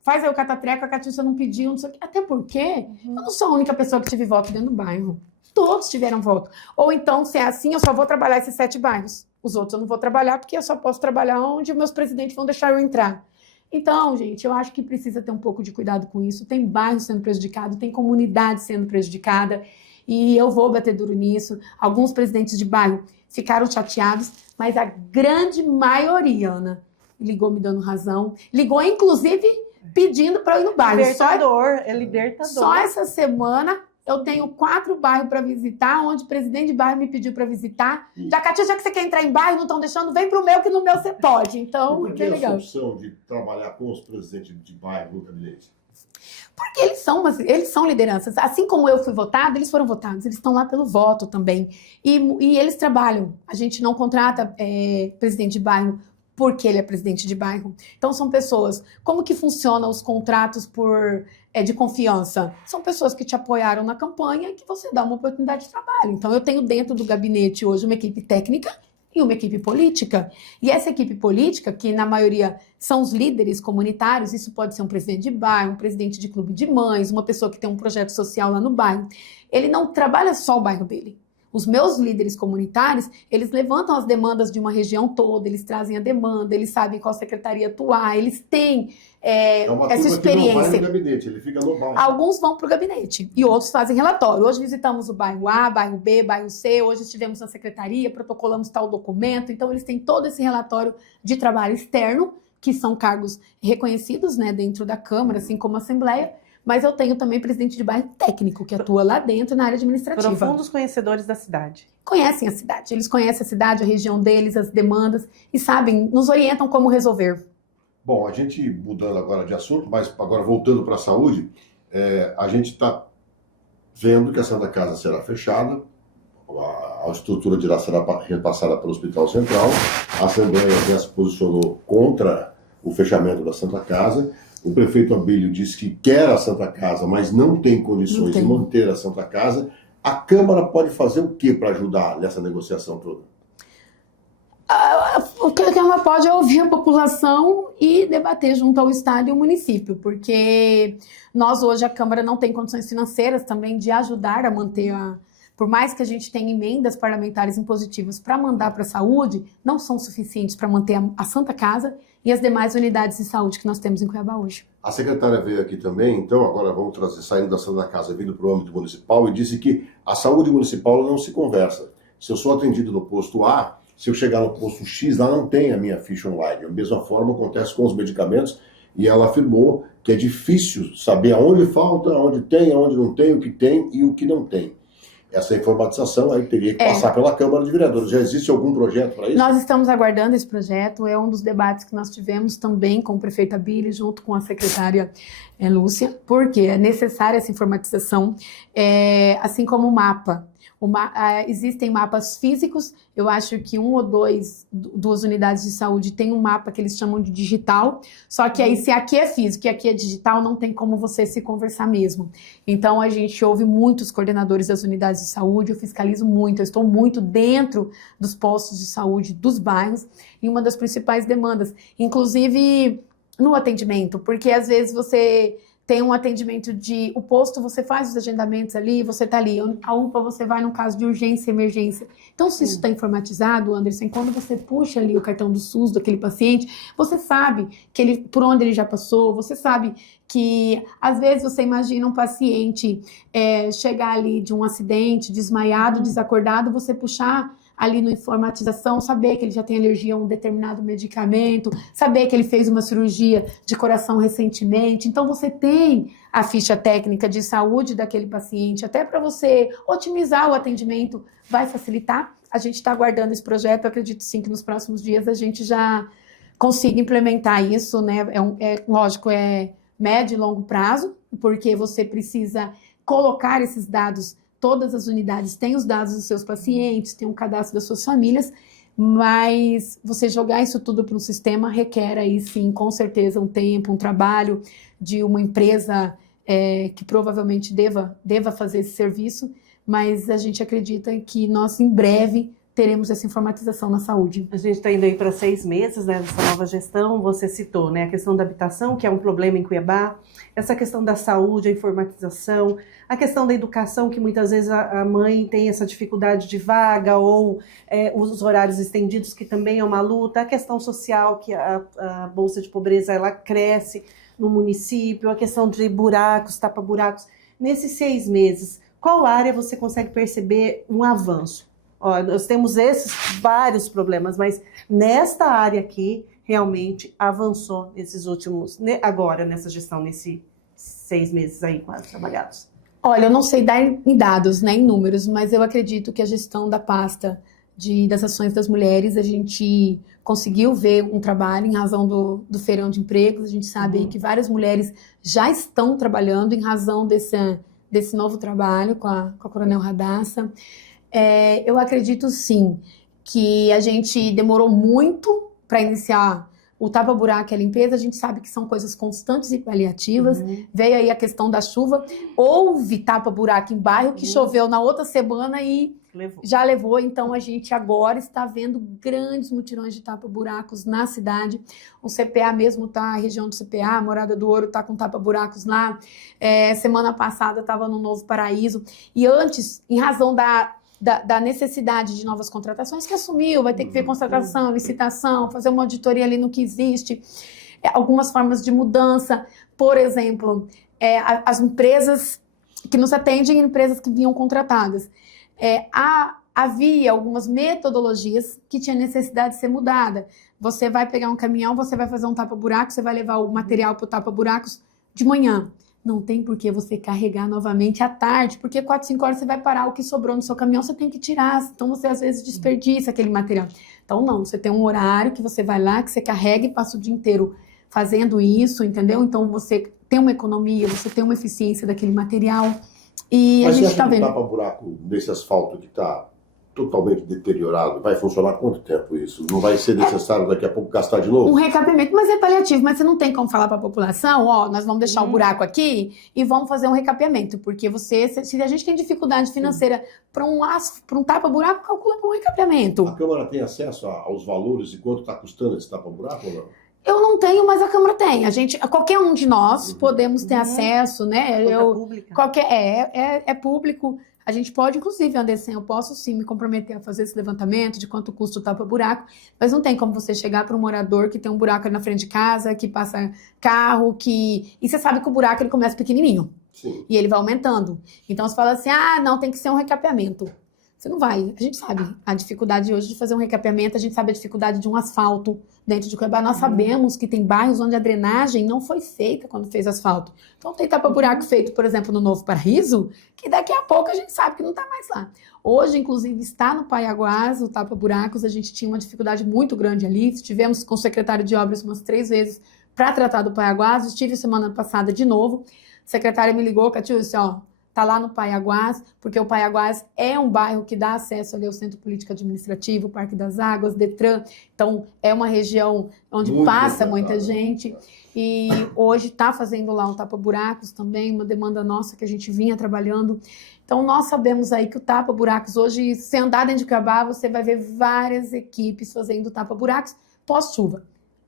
faz aí o catatreco, a Catiúcia não pediu, não sei o quê. Até porque eu não sou a única pessoa que tive voto dentro do bairro. Todos tiveram voto. Ou então, se é assim, eu só vou trabalhar esses 7 bairros. Os outros eu não vou trabalhar, porque eu só posso trabalhar onde os meus presidentes vão deixar eu entrar. Então, gente, eu acho que precisa ter um pouco de cuidado com isso. Tem bairro sendo prejudicado, tem comunidade sendo prejudicada, e eu vou bater duro nisso. Alguns presidentes de bairro ficaram chateados, mas a grande maioria, Ana, ligou me dando razão. Ligou, inclusive, pedindo para eu ir no bairro. Libertador. Só essa semana eu tenho 4 bairros para visitar, onde o presidente de bairro me pediu para visitar. Já que você quer entrar em bairro, não estão deixando, vem pro meu, que no meu você pode. Então, por que é legal. essa opção de trabalhar com os presidentes de bairro no gabinete? Porque eles são lideranças. Assim como eu fui votada, eles foram votados. Eles estão lá pelo voto também. E eles trabalham. A gente não contrata presidente de bairro porque ele é presidente de bairro. Então, são pessoas... Como que funcionam os contratos de confiança? São pessoas que te apoiaram na campanha e que você dá uma oportunidade de trabalho. Então, eu tenho dentro do gabinete hoje uma equipe técnica e uma equipe política. E essa equipe política, que na maioria são os líderes comunitários, isso pode ser um presidente de bairro, um presidente de clube de mães, uma pessoa que tem um projeto social lá no bairro. Ele não trabalha só o bairro dele. Os meus líderes comunitários, eles levantam as demandas de uma região toda, eles trazem a demanda, eles sabem qual secretaria atuar, eles têm essa experiência. Não vai no gabinete, ele fica no bairro. Alguns vão para o gabinete e outros fazem relatório. Hoje visitamos o bairro A, bairro B, bairro C, hoje estivemos na secretaria, protocolamos tal documento, então eles têm todo esse relatório de trabalho externo, que são cargos reconhecidos, né, dentro da Câmara, assim como a Assembleia. Mas eu tenho também presidente de bairro técnico, que atua lá dentro, na área administrativa. Profundos conhecedores da cidade. Conhecem a cidade. Eles conhecem a cidade, a região deles, as demandas, e sabem, nos orientam como resolver. Bom, a gente mudando agora de assunto, mas agora voltando para a saúde, a gente está vendo que a Santa Casa será fechada, a estrutura de lá será repassada pelo Hospital Central, a Assembleia já se posicionou contra o fechamento da Santa Casa. O prefeito Abílio disse que quer a Santa Casa, mas não tem condições de manter a Santa Casa. A Câmara pode fazer o que para ajudar nessa negociação toda? O que a Câmara pode é ouvir a população e debater junto ao Estado e ao município, porque nós hoje, a Câmara, não tem condições financeiras também de ajudar a manter Por mais que a gente tenha emendas parlamentares impositivas para mandar para a saúde, não são suficientes para manter a Santa Casa e as demais unidades de saúde que nós temos em Cuiabá hoje. A secretária veio aqui também, então agora vamos trazer, saindo da Santa Casa, vindo para o âmbito municipal, e disse que a saúde municipal não se conversa. Se eu sou atendido no posto A, se eu chegar no posto X, lá não tem a minha ficha online. Da mesma forma acontece com os medicamentos, e ela afirmou que é difícil saber aonde falta, aonde tem, aonde não tem, o que tem e o que não tem. Essa informatização aí teria que passar pela Câmara de Vereadores. Já existe algum projeto para isso? Nós estamos aguardando esse projeto. É um dos debates que nós tivemos também com o prefeito Abílio, junto com a secretária Lúcia, porque é necessária essa informatização, assim como o mapa. Existem mapas físicos, eu acho que 1 ou 2 unidades de saúde tem um mapa que eles chamam de digital, só que aí se aqui é físico e aqui é digital, não tem como você se conversar mesmo. Então a gente ouve muitos coordenadores das unidades de saúde, eu fiscalizo muito, eu estou muito dentro dos postos de saúde dos bairros, e uma das principais demandas, inclusive no atendimento, porque às vezes você tem um atendimento o posto, você faz os agendamentos ali, você está ali. A UPA você vai no caso de urgência e emergência. Então, se isso está informatizado, Anderson, quando você puxa ali o cartão do SUS daquele paciente, você sabe por onde ele já passou, você sabe que, às vezes, você imagina um paciente chegar ali de um acidente, desmaiado, desacordado, você puxar ali na informatização, saber que ele já tem alergia a um determinado medicamento, saber que ele fez uma cirurgia de coração recentemente. Então, você tem a ficha técnica de saúde daquele paciente, até para você otimizar o atendimento, vai facilitar. A gente está aguardando esse projeto, acredito sim que nos próximos dias a gente já consiga implementar isso, né? Lógico, é médio e longo prazo, porque você precisa colocar esses dados. Todas as unidades têm os dados dos seus pacientes, têm um cadastro das suas famílias, mas você jogar isso tudo para um sistema requer aí sim, com certeza, um tempo, um trabalho de uma empresa que provavelmente deva fazer esse serviço, mas a gente acredita que nós em breve teremos essa informatização na saúde. A gente está indo aí para 6 meses, né, dessa nova gestão. Você citou, né, a questão da habitação, que é um problema em Cuiabá, essa questão da saúde, a informatização, a questão da educação, que muitas vezes a mãe tem essa dificuldade de vaga, ou os horários estendidos, que também é uma luta, a questão social, que a Bolsa de Pobreza ela cresce no município, a questão de buracos, tapa-buracos. Nesses 6 meses, qual área você consegue perceber um avanço? Ó, nós temos esses vários problemas, mas nesta área aqui, realmente avançou nesses últimos, agora nessa gestão, nesses 6 meses aí quase trabalhados. Olha, eu não sei dar em dados, né, em números, mas eu acredito que a gestão da pasta das ações das mulheres, a gente conseguiu ver um trabalho em razão do feirão de empregos. A gente sabe aí que várias mulheres já estão trabalhando em razão desse novo trabalho com a Coronel Radassa. Eu acredito sim que a gente demorou muito para iniciar o tapa-buraco e a limpeza. A gente sabe que são coisas constantes e paliativas. Veio aí a questão da chuva, houve tapa-buraco em bairro que choveu na outra semana e já levou. Então a gente agora está vendo grandes mutirões de tapa-buracos na cidade. O CPA mesmo tá, a região do CPA, a Morada do Ouro tá com tapa-buracos lá. Semana passada estava no Novo Paraíso. E antes, em razão da necessidade de novas contratações, que assumiu, vai ter que ver contratação, licitação, fazer uma auditoria ali no que existe, algumas formas de mudança, por exemplo, as empresas que nos atendem, empresas que vinham contratadas. Havia algumas metodologias que tinha necessidade de ser mudada. Você vai pegar um caminhão, você vai fazer um tapa-buraco, você vai levar o material para o tapa-buracos de manhã. Não tem por que você carregar novamente à tarde, porque 4, 5 horas você vai parar, o que sobrou no seu caminhão você tem que tirar, então você às vezes desperdiça aquele material. Então não, você tem um horário que você vai lá, que você carrega e passa o dia inteiro fazendo isso, entendeu? Então você tem uma economia, você tem uma eficiência daquele material e mas a gente está vendo. vendo. Mas tapa-buraco desse asfalto que está totalmente deteriorado, vai funcionar quanto tempo isso? Não vai ser necessário daqui a pouco gastar de novo? Um recapeamento, mas é paliativo, mas você não tem como falar para a população, ó, nós vamos deixar o buraco aqui e vamos fazer um recapeamento, porque se a gente tem dificuldade financeira para um tapa-buraco, calcula para um recapeamento. A Câmara tem acesso aos valores e quanto está custando esse tapa-buraco ou não? Eu não tenho, mas a Câmara tem. Qualquer um de nós podemos ter acesso, né? É público. A gente pode, inclusive, Anderson, eu posso sim me comprometer a fazer esse levantamento de quanto custa o tapa-buraco, mas não tem como você chegar para um morador que tem um buraco ali na frente de casa, que passa carro, e você sabe que o buraco ele começa pequenininho. Sim. E ele vai aumentando. Então você fala assim, não, tem que ser um recapeamento. Você não vai. A gente sabe a dificuldade hoje de fazer um recapeamento, a gente sabe a dificuldade de um asfalto dentro de Cuiabá. Nós sabemos que tem bairros onde a drenagem não foi feita quando fez asfalto. Então tem tapa-buraco feito, por exemplo, no Novo Paraíso, que daqui a pouco a gente sabe que não está mais lá. Hoje, inclusive, está no Paiaguás, o tapa-buracos. A gente tinha uma dificuldade muito grande ali. Estivemos com o secretário de obras umas 3 vezes para tratar do Paiaguás. Estive semana passada de novo. A secretária me ligou, Catiúcia, tá lá no Paiaguás, porque o Paiaguás é um bairro que dá acesso ali ao Centro Político Administrativo, Parque das Águas, Detran. Então, é uma região onde passa muita gente. E hoje está fazendo lá um tapa-buracos também, uma demanda nossa que a gente vinha trabalhando. Então, nós sabemos aí que o tapa-buracos hoje, se andar dentro de Cuiabá, você vai ver várias equipes fazendo tapa-buracos pós-chuva.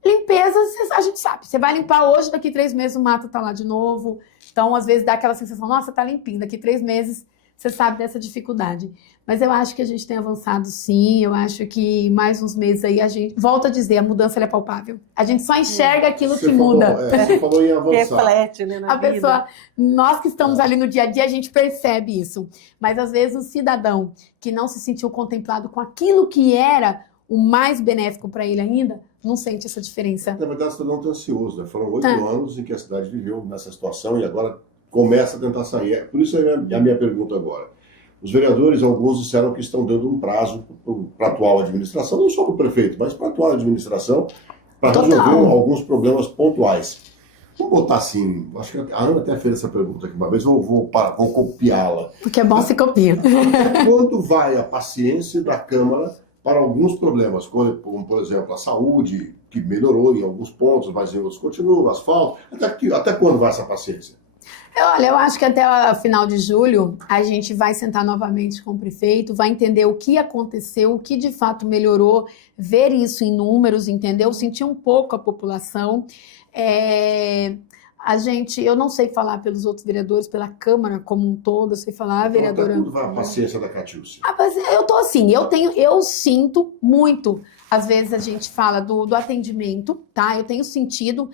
Limpeza, a gente sabe. Você vai limpar hoje, daqui 3 meses o mato tá lá de novo. Então, às vezes, dá aquela sensação, nossa, tá limpinho. Daqui 3 meses, você sabe dessa dificuldade. Mas eu acho que a gente tem avançado, sim. Eu acho que mais uns meses aí, a gente... Volto a dizer, a mudança ela é palpável. A gente só enxerga aquilo que muda. Você falou em avançar. Reflete, né, na vida. Pessoa, nós que estamos ali no dia a dia, a gente percebe isso. Mas, às vezes, o cidadão que não se sentiu contemplado com aquilo que era o mais benéfico para ele ainda, não sente essa diferença. Na verdade, o cidadão está ansioso, né? Foram 8 anos em que a cidade viveu nessa situação e agora começa a tentar sair. Por isso é a minha pergunta agora. Os vereadores, alguns disseram que estão dando um prazo para a atual administração, não só para o prefeito, mas para a atual administração, para resolver alguns problemas pontuais. Vamos botar assim, acho que a Ana até fez essa pergunta aqui uma vez, vou copiá-la. Porque é bom se copia. Quando vai a paciência da Câmara para alguns problemas, como, por exemplo, a saúde, que melhorou em alguns pontos, mas em outros continua, asfalto. Até quando vai essa paciência? Olha, eu acho que até o final de julho a gente vai sentar novamente com o prefeito, vai entender o que aconteceu, o que de fato melhorou, ver isso em números, entendeu? Sentir um pouco a população. Eu não sei falar pelos outros vereadores, pela Câmara como um todo, eu sei falar, Então, vereadora. Até quando vai a paciência da Catiúcia? Eu tô assim, eu sinto muito, às vezes a gente fala do atendimento, tá? Eu tenho sentido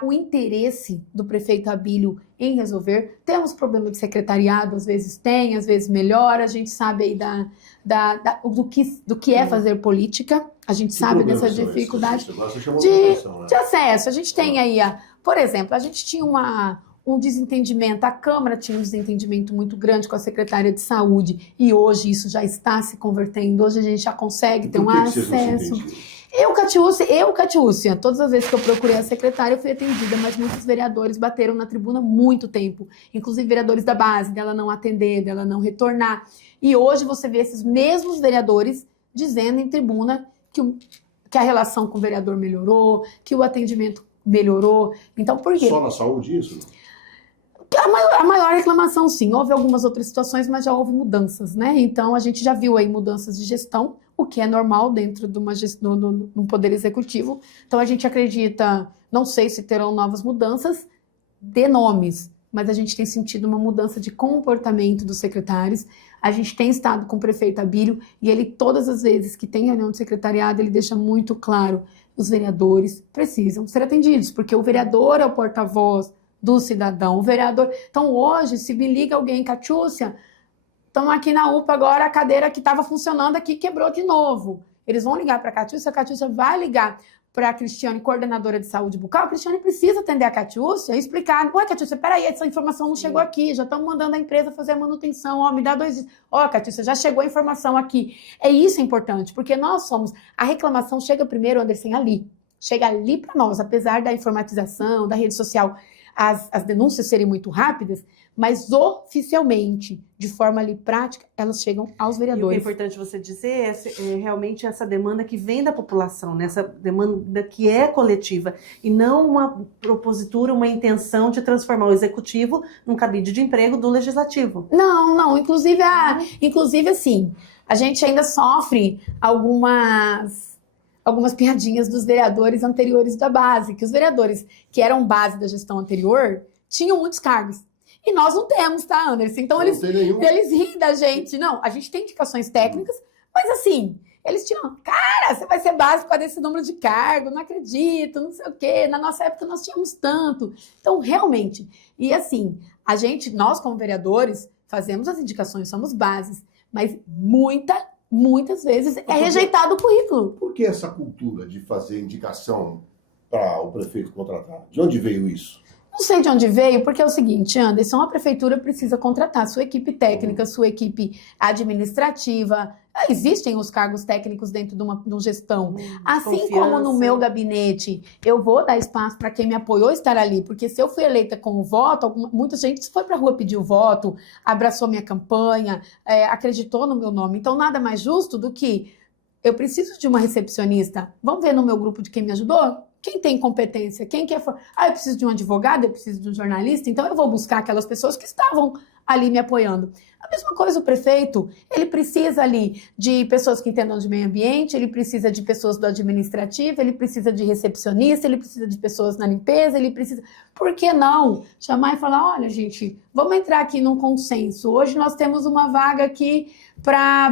o interesse do prefeito Abílio em resolver. Temos problema de secretariado, às vezes tem, às vezes melhora, a gente sabe aí do que é fazer política, a gente sabe dessa dificuldade de acesso. A gente tem aí, por exemplo, a gente tinha um desentendimento, a Câmara tinha um desentendimento muito grande com a secretária de saúde e hoje isso já está se convertendo, hoje a gente já consegue ter um acesso. Catiúcia, todas as vezes que eu procurei a secretária eu fui atendida, mas muitos vereadores bateram na tribuna muito tempo, inclusive vereadores da base, dela não atender, dela não retornar. E hoje você vê esses mesmos vereadores dizendo em tribuna que a relação com o vereador melhorou, que o atendimento melhorou. Então, por quê? Só na saúde isso? A maior reclamação, sim. Houve algumas outras situações, mas já houve mudanças, né? Então, a gente já viu aí mudanças de gestão, o que é normal dentro de uma gestão, no poder executivo. Então, a gente acredita, não sei se terão novas mudanças de nomes, mas a gente tem sentido uma mudança de comportamento dos secretários. A gente tem estado com o prefeito Abílio e ele, todas as vezes que tem reunião de secretariado, ele deixa muito claro, os vereadores precisam ser atendidos, porque o vereador é o porta-voz do cidadão, o vereador... Então, hoje, se me liga alguém, Catiúcia, estamos aqui na UPA agora, a cadeira que estava funcionando aqui quebrou de novo. Eles vão ligar para a Catiúcia vai ligar para a Cristiane, coordenadora de saúde bucal. A Cristiane precisa atender a Catiúcia e explicar, ué, Catiúcia, peraí, essa informação não chegou aqui, já estamos mandando a empresa fazer a manutenção, me dá 2 dias. Catiúcia, já chegou a informação aqui. Isso é importante, porque a reclamação chega primeiro, Anderson, ali. Chega ali para nós, apesar da informatização, da rede social, as denúncias serem muito rápidas, mas oficialmente, de forma ali prática, elas chegam aos vereadores. E o que é importante você dizer é realmente essa demanda que vem da população, né? Essa demanda que é coletiva, e não uma propositura, uma intenção de transformar o executivo num cabide de emprego do legislativo. Não, inclusive assim, a gente ainda sofre algumas piadinhas dos vereadores anteriores da base, que os vereadores que eram base da gestão anterior tinham muitos cargos. E nós não temos, tá, Anderson? Então eles riem da gente. Não, a gente tem indicações técnicas, mas assim, eles tinham, cara, você vai ser base para esse número de cargo, não acredito, não sei o quê. Na nossa época nós tínhamos tanto. Então, realmente, e assim, nós como vereadores, fazemos as indicações, somos bases, mas muitas vezes é rejeitado o currículo. Por que essa cultura de fazer indicação para o prefeito contratar? De onde veio isso? Não sei de onde veio, porque é o seguinte, Anderson, a prefeitura precisa contratar sua equipe técnica, sua equipe administrativa. Existem os cargos técnicos dentro de uma gestão. Assim como no meu gabinete, eu vou dar espaço para quem me apoiou estar ali, porque se eu fui eleita com o voto, muita gente foi para a rua pedir o voto, abraçou minha campanha, acreditou no meu nome. Então, nada mais justo do que eu preciso de uma recepcionista. Vamos ver no meu grupo de quem me ajudou? Quem tem competência? Quem quer... eu preciso de um advogado, eu preciso de um jornalista, então eu vou buscar aquelas pessoas que estavam ali me apoiando. A mesma coisa o prefeito, ele precisa ali de pessoas que entendam de meio ambiente, ele precisa de pessoas do administrativo, ele precisa de recepcionista, ele precisa de pessoas na limpeza, ele precisa... Por que não chamar e falar, olha, gente, vamos entrar aqui num consenso. Hoje nós temos uma vaga aqui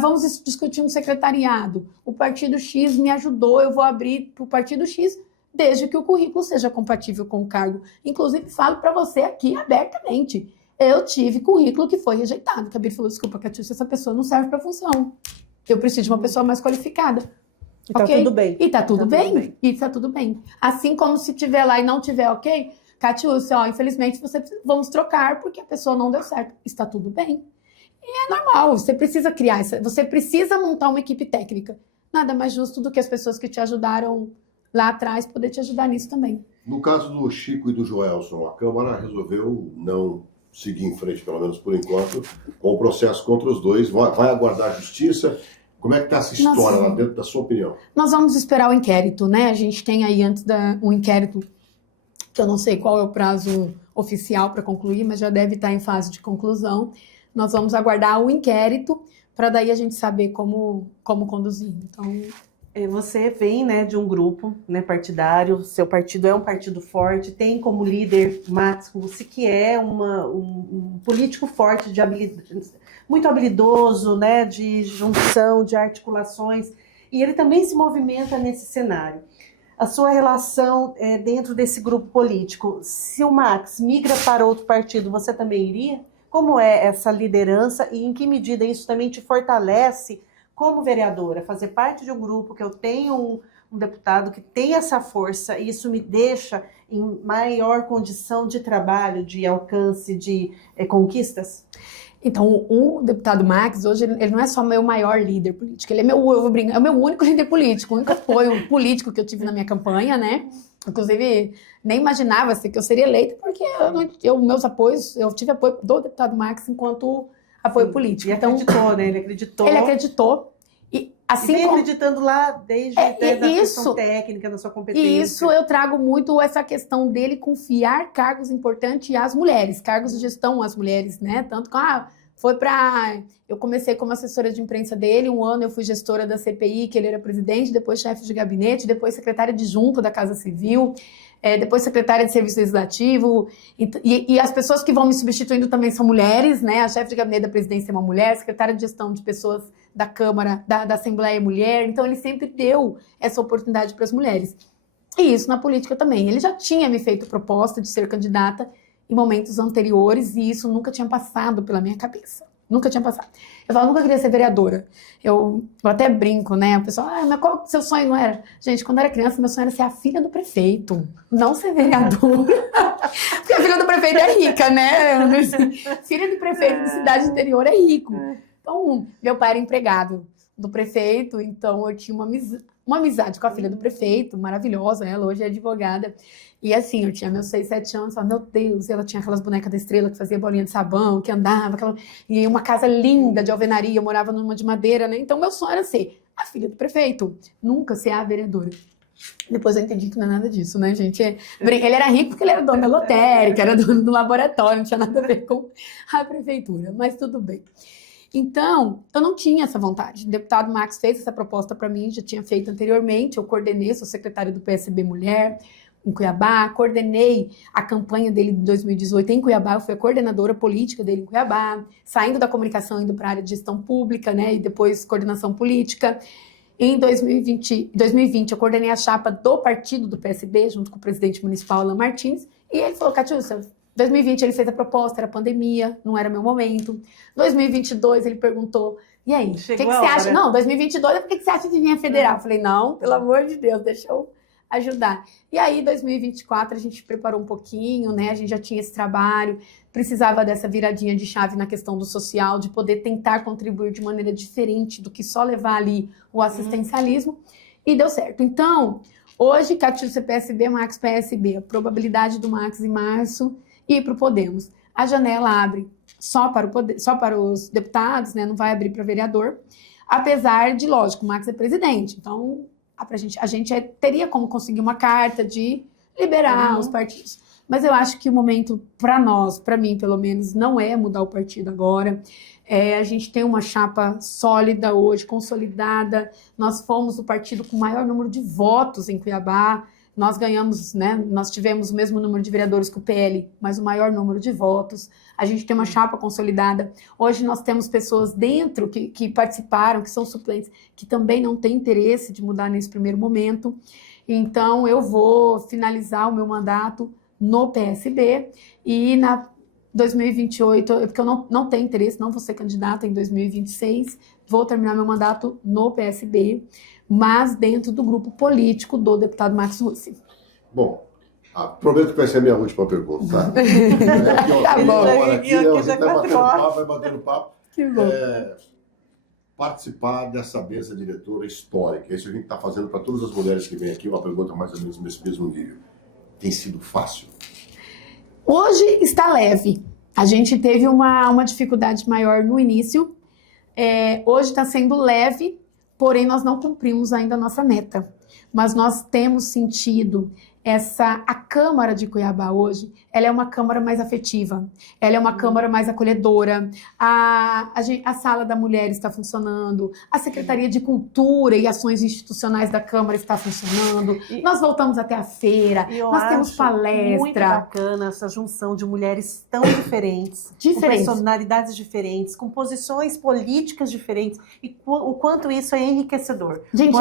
vamos discutir um secretariado. O Partido X me ajudou, eu vou abrir para o Partido X, desde que o currículo seja compatível com o cargo. Inclusive, falo para você aqui abertamente. Eu tive currículo que foi rejeitado. Que a Bíblia falou, desculpa, Catiúcia, essa pessoa não serve para a função. Eu preciso de uma pessoa mais qualificada. E tá tudo bem. E tá tudo bem. E tá tudo bem. Assim como se tiver lá e não tiver ok, Catiúcia, infelizmente vamos trocar porque a pessoa não deu certo. Está tudo bem. E é normal, você precisa você precisa montar uma equipe técnica. Nada mais justo do que as pessoas que te ajudaram lá atrás poder te ajudar nisso também. No caso do Chico e do Joelson, a Câmara resolveu não seguir em frente, pelo menos por enquanto, com o processo contra os dois. Vai aguardar a justiça. Como é que está essa história lá dentro, da sua opinião? Nós vamos esperar o inquérito, né? A gente tem aí antes um inquérito, que eu não sei qual é o prazo oficial para concluir, mas já deve estar em fase de conclusão. Nós vamos aguardar o inquérito para daí a gente saber como conduzir. Então, você vem, né, de um grupo, né, partidário, seu partido é um partido forte, tem como líder Max Russi, que é um político forte, muito habilidoso, né, de junção, de articulações, e ele também se movimenta nesse cenário. A sua relação dentro desse grupo político, se o Max migra para outro partido, você também iria? Como é essa liderança e em que medida isso também te fortalece como vereadora? Fazer parte de um grupo que eu tenho um deputado que tem essa força, e isso me deixa em maior condição de trabalho, de alcance, de conquistas? Então, o deputado Max, hoje, ele não é só meu maior líder político, ele é é o meu único líder político, o único apoio político que eu tive na minha campanha, né? Inclusive, nem imaginava que eu seria eleita, porque meus apoios, eu tive apoio do deputado Max enquanto apoio político. E então, acreditou, né? Ele acreditou. Ele acreditou. E assim vem acreditando lá desde a questão técnica, da sua competência. E isso eu trago muito essa questão dele confiar cargos importantes às mulheres, cargos de gestão às mulheres, né? Tanto que eu comecei como assessora de imprensa dele, um ano eu fui gestora da CPI, que ele era presidente, depois chefe de gabinete, depois secretária adjunta da Casa Civil, depois secretária de Serviço Legislativo, e as pessoas que vão me substituindo também são mulheres, né? A chefe de gabinete da presidência é uma mulher, secretária de gestão de pessoas da Câmara, da Assembleia é mulher, então ele sempre deu essa oportunidade para as mulheres. E isso na política também. Ele já tinha me feito proposta de ser candidata em momentos anteriores, e isso nunca tinha passado pela minha cabeça. Nunca tinha passado. Eu falava, nunca queria ser vereadora. Eu até brinco, né? O pessoal, mas qual o seu sonho não era? Gente, quando eu era criança, meu sonho era ser a filha do prefeito, não ser vereadora. Porque a filha do prefeito é rica, né? Filha de prefeito de cidade interior é rico. Então, meu pai era empregado do prefeito, então eu tinha uma amizade com a filha do prefeito, maravilhosa, ela hoje é advogada. E assim, eu tinha meus 6, 7 anos, falava, meu Deus, ela tinha aquelas bonecas da Estrela que fazia bolinha de sabão, que andava, e uma casa linda de alvenaria, eu morava numa de madeira, né? Então meu sonho era ser a filha do prefeito, nunca ser a vereadora. Depois eu entendi que não é nada disso, né, gente? Ele era rico porque ele era dono da lotérica, era dono do laboratório, não tinha nada a ver com a prefeitura, mas tudo bem. Então, eu não tinha essa vontade. O deputado Max fez essa proposta para mim, já tinha feito anteriormente, eu coordenei, sou secretária do PSB Mulher em Cuiabá, coordenei a campanha dele de 2018 em Cuiabá, eu fui a coordenadora política dele em Cuiabá, saindo da comunicação, indo para a área de gestão pública, né, e depois coordenação política. Em 2020, eu coordenei a chapa do partido do PSB, junto com o presidente municipal, Alan Martins, e ele falou, Catiúcia, 2020 ele fez a proposta, era pandemia, não era meu momento. 2022 ele perguntou, e aí, o que você acha? Não, 2022, por que você acha de vir a federal? Eu falei, não, pelo amor de Deus, deixa eu ajudar. E aí, 2024, a gente preparou um pouquinho, né? A gente já tinha esse trabalho, precisava dessa viradinha de chave na questão do social, de poder tentar contribuir de maneira diferente do que só levar ali o assistencialismo, e deu certo. Então, hoje, Catiúcia PSB, Max PSB, a probabilidade do Max em março ir para o Podemos. A janela abre só para os deputados, né? Não vai abrir para vereador, apesar de, lógico, o Max é presidente, então a gente teria como conseguir uma carta de liberar os partidos. Mas eu acho que o momento para nós, para mim pelo menos, não é mudar o partido agora. A gente tem uma chapa sólida hoje, consolidada. Nós fomos o partido com o maior número de votos em Cuiabá. Nós ganhamos, né? Nós tivemos o mesmo número de vereadores que o PL, mas o maior número de votos. A gente tem uma chapa consolidada. Hoje nós temos pessoas dentro que participaram, que são suplentes, que também não têm interesse de mudar nesse primeiro momento. Então, eu vou finalizar o meu mandato no PSB e na 2028, porque eu não tenho interesse, não vou ser candidata em 2026, vou terminar meu mandato no PSB, mas dentro do grupo político do deputado Max Russi. Bom, prometo que vai ser a minha última pergunta, tá? Tá bom. A gente vai batendo papo. Que bom. Participar dessa mesa diretora histórica, isso a gente está fazendo para todas as mulheres que vêm aqui, uma pergunta mais ou menos nesse mesmo nível. Tem sido fácil? Hoje está leve. A gente teve uma dificuldade maior no início. Hoje está sendo leve, porém nós não cumprimos ainda a nossa meta. Mas nós temos sentido a Câmara de Cuiabá hoje, ela é uma Câmara mais afetiva, ela é uma Câmara mais acolhedora, a Sala da Mulher está funcionando, a Secretaria de Cultura e Ações Institucionais da Câmara está funcionando, nós voltamos até a feira, nós temos palestra. Muito bacana essa junção de mulheres tão diferentes, com personalidades diferentes, com posições políticas diferentes, e o quanto isso é enriquecedor. Gente,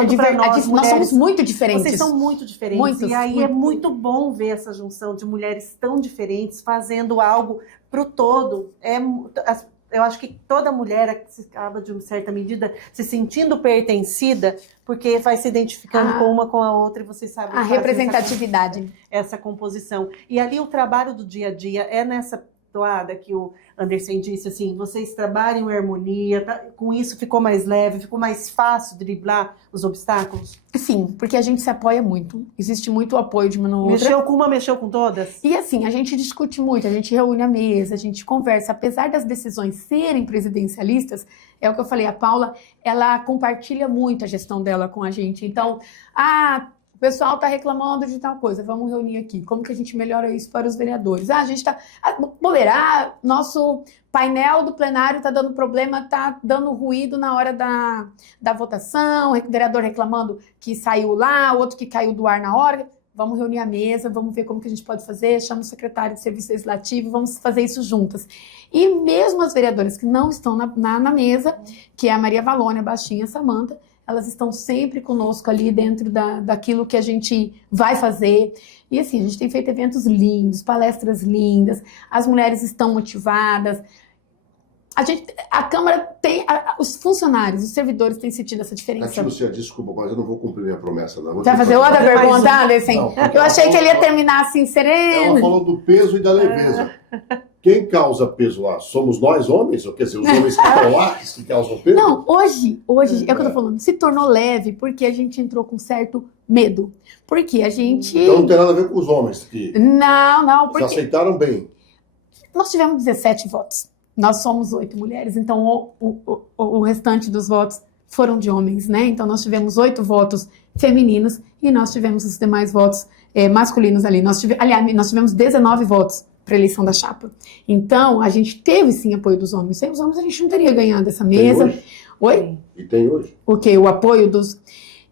nós somos muito diferentes. Vocês são muito diferentes, e aí é muito bom ver essa junção de mulheres tão diferentes fazendo algo para o todo. Eu acho que toda mulher acaba, de uma certa medida, se sentindo pertencida, porque vai se identificando com uma com a outra, e vocês sabem. A representatividade. Essa composição. E ali o trabalho do dia a dia é nessa toada que o Anderson disse, assim, vocês trabalham em harmonia, com isso ficou mais leve, ficou mais fácil driblar os obstáculos? Sim, porque a gente se apoia muito, existe muito apoio de uma na outra. Mexeu com uma, mexeu com todas? E assim, a gente discute muito, a gente reúne a mesa, a gente conversa, apesar das decisões serem presidencialistas, é o que eu falei, a Paula, ela compartilha muito a gestão dela com a gente, então, o pessoal está reclamando de tal coisa, vamos reunir aqui. Como que a gente melhora isso para os vereadores? A gente está... nosso painel do plenário está dando problema, está dando ruído na hora da votação, o vereador reclamando que saiu lá, outro que caiu do ar na hora. Vamos reunir a mesa, vamos ver como que a gente pode fazer, chama o secretário de Serviço Legislativo, vamos fazer isso juntas. E mesmo as vereadoras que não estão na mesa, que é a Maria Valônia, a Baixinha, a Samanta, elas estão sempre conosco ali dentro daquilo que a gente vai fazer. E assim, a gente tem feito eventos lindos, palestras lindas, as mulheres estão motivadas. A Câmara tem, os funcionários, os servidores têm sentido essa diferença. Luciana, desculpa, mas eu não vou cumprir minha promessa, não. Você vai fazer outra pergunta, Anderson? Eu achei que ele ia terminar assim, sereno. Ela falou do peso e da leveza. Quem causa peso lá? Somos nós, homens? Ou quer dizer, os homens que estão lá que causam peso? Não, hoje é o que eu tô falando, se tornou leve porque a gente entrou com certo medo. Porque a gente... Então não tem nada a ver com os homens que... Não, porque... Eles aceitaram bem. Nós tivemos 17 votos. Nós somos 8 mulheres, então o restante dos votos foram de homens, né? Então nós tivemos 8 votos femininos e nós tivemos os demais votos masculinos ali. Nós tivemos 19 votos para a eleição da chapa. Então, a gente teve sim apoio dos homens. Sem os homens a gente não teria ganhado essa mesa. Tem hoje? Oi? E tem hoje? O quê? O apoio dos...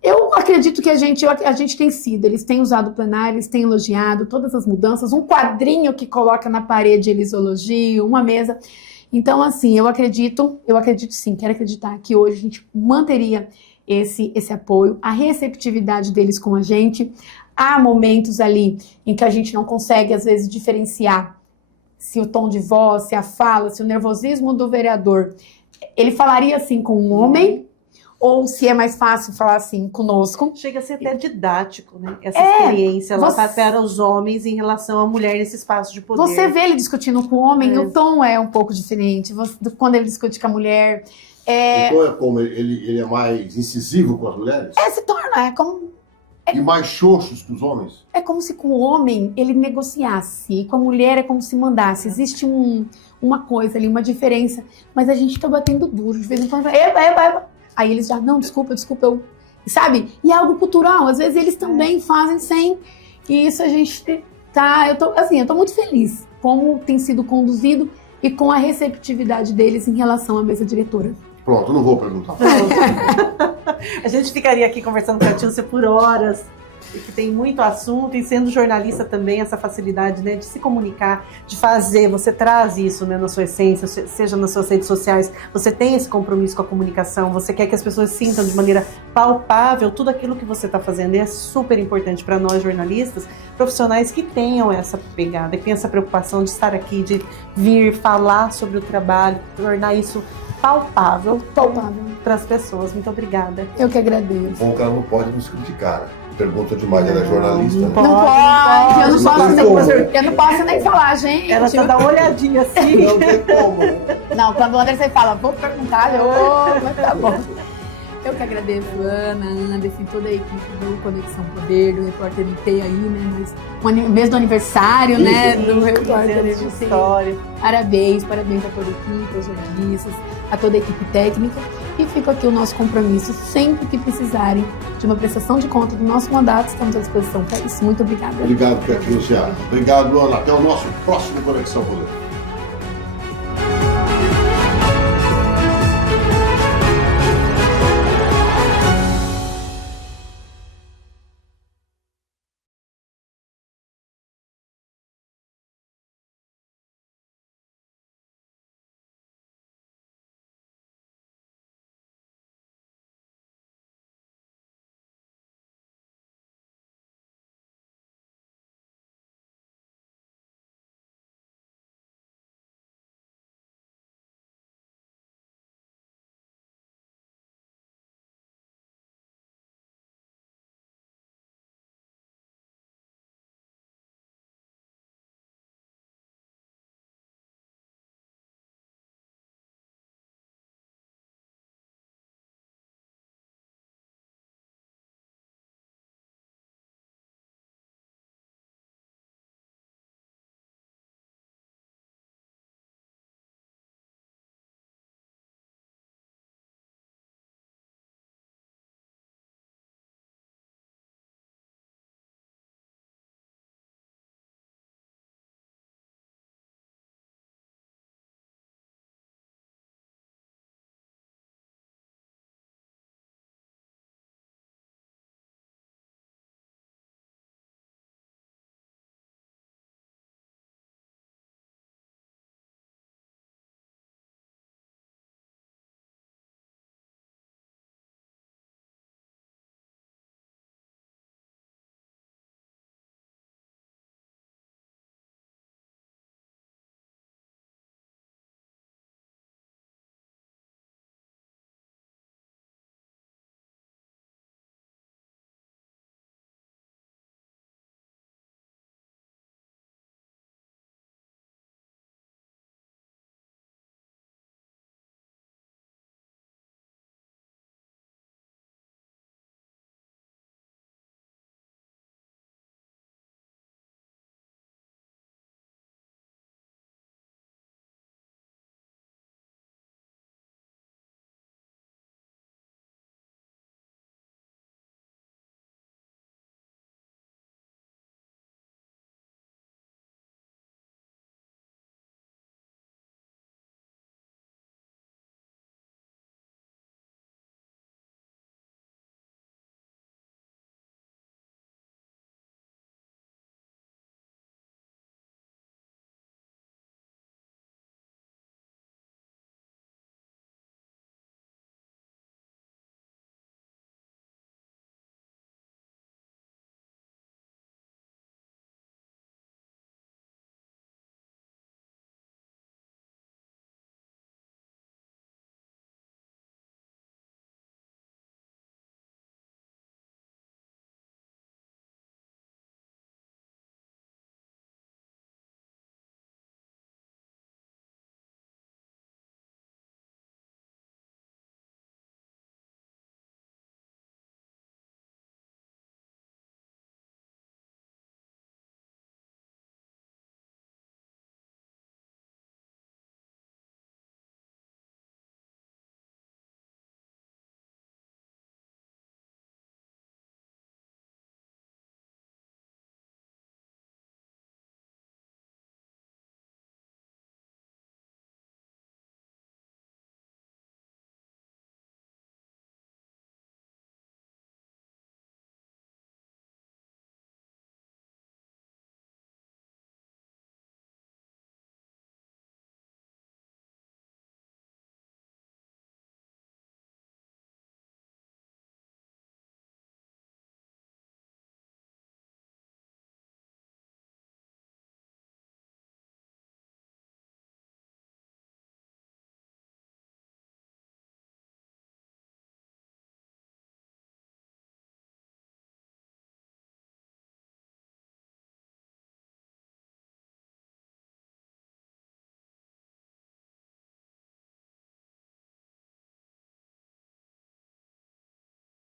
Eu acredito que a gente tem sido, eles têm usado o plenário, eles têm elogiado todas as mudanças, um quadrinho que coloca na parede eles elogiam, uma mesa. Então, assim, eu acredito sim, quero acreditar que hoje a gente manteria esse apoio, a receptividade deles com a gente. Há momentos ali em que a gente não consegue, às vezes, diferenciar se o tom de voz, se a fala, se o nervosismo do vereador, ele falaria assim com um homem, ou se é mais fácil falar assim conosco. Chega a ser até didático, né? Essa experiência lá para os homens em relação à mulher nesse espaço de poder. Você vê ele discutindo com o homem, o tom é um pouco diferente. Quando ele discute com a mulher... O tom é como? Ele é mais incisivo com as mulheres? Se torna, E mais xoxos que os homens? É como se com o homem ele negociasse, e com a mulher é como se mandasse. Existe uma coisa ali, uma diferença, mas a gente tá batendo duro, de vez em quando. Aí eles já, não, desculpa, sabe? E é algo cultural, às vezes eles também fazem sem, e isso a gente tá, eu tô muito feliz como tem sido conduzido e com a receptividade deles em relação à mesa diretora. Pronto, não vou perguntar. A gente ficaria aqui conversando com a Tilcia por horas, porque tem muito assunto, e sendo jornalista também, essa facilidade, né, de se comunicar, de fazer, você traz isso, né, na sua essência, seja nas suas redes sociais, você tem esse compromisso com a comunicação, você quer que as pessoas sintam de maneira palpável tudo aquilo que você está fazendo, e é super importante para nós jornalistas, profissionais que tenham essa pegada, que tenham essa preocupação de estar aqui, de vir falar sobre o trabalho, tornar isso palpável para as pessoas. Muito obrigada. Eu que agradeço. Bom, que ela não pode nos criticar. Pergunta demais, ela é jornalista. Não pode. Eu não posso nem falar, gente. Ela só dá uma olhadinha assim. Não tem como, né? Não, quando o Anderson fala, vou perguntar, mas tá bom. Eu que agradeço, Ana, Anderson, toda a equipe do Conexão Poder, do Repórter NT aí, né? Mês do aniversário, né? Do Repórter NT. Parabéns a toda a equipe, aos jornalistas, a toda a equipe técnica. E fica aqui o nosso compromisso, sempre que precisarem de uma prestação de conta do nosso mandato, estamos à disposição para isso. Muito obrigada. Obrigado, Luciano. Obrigado, Ana. Até o nosso próximo Conexão Poder.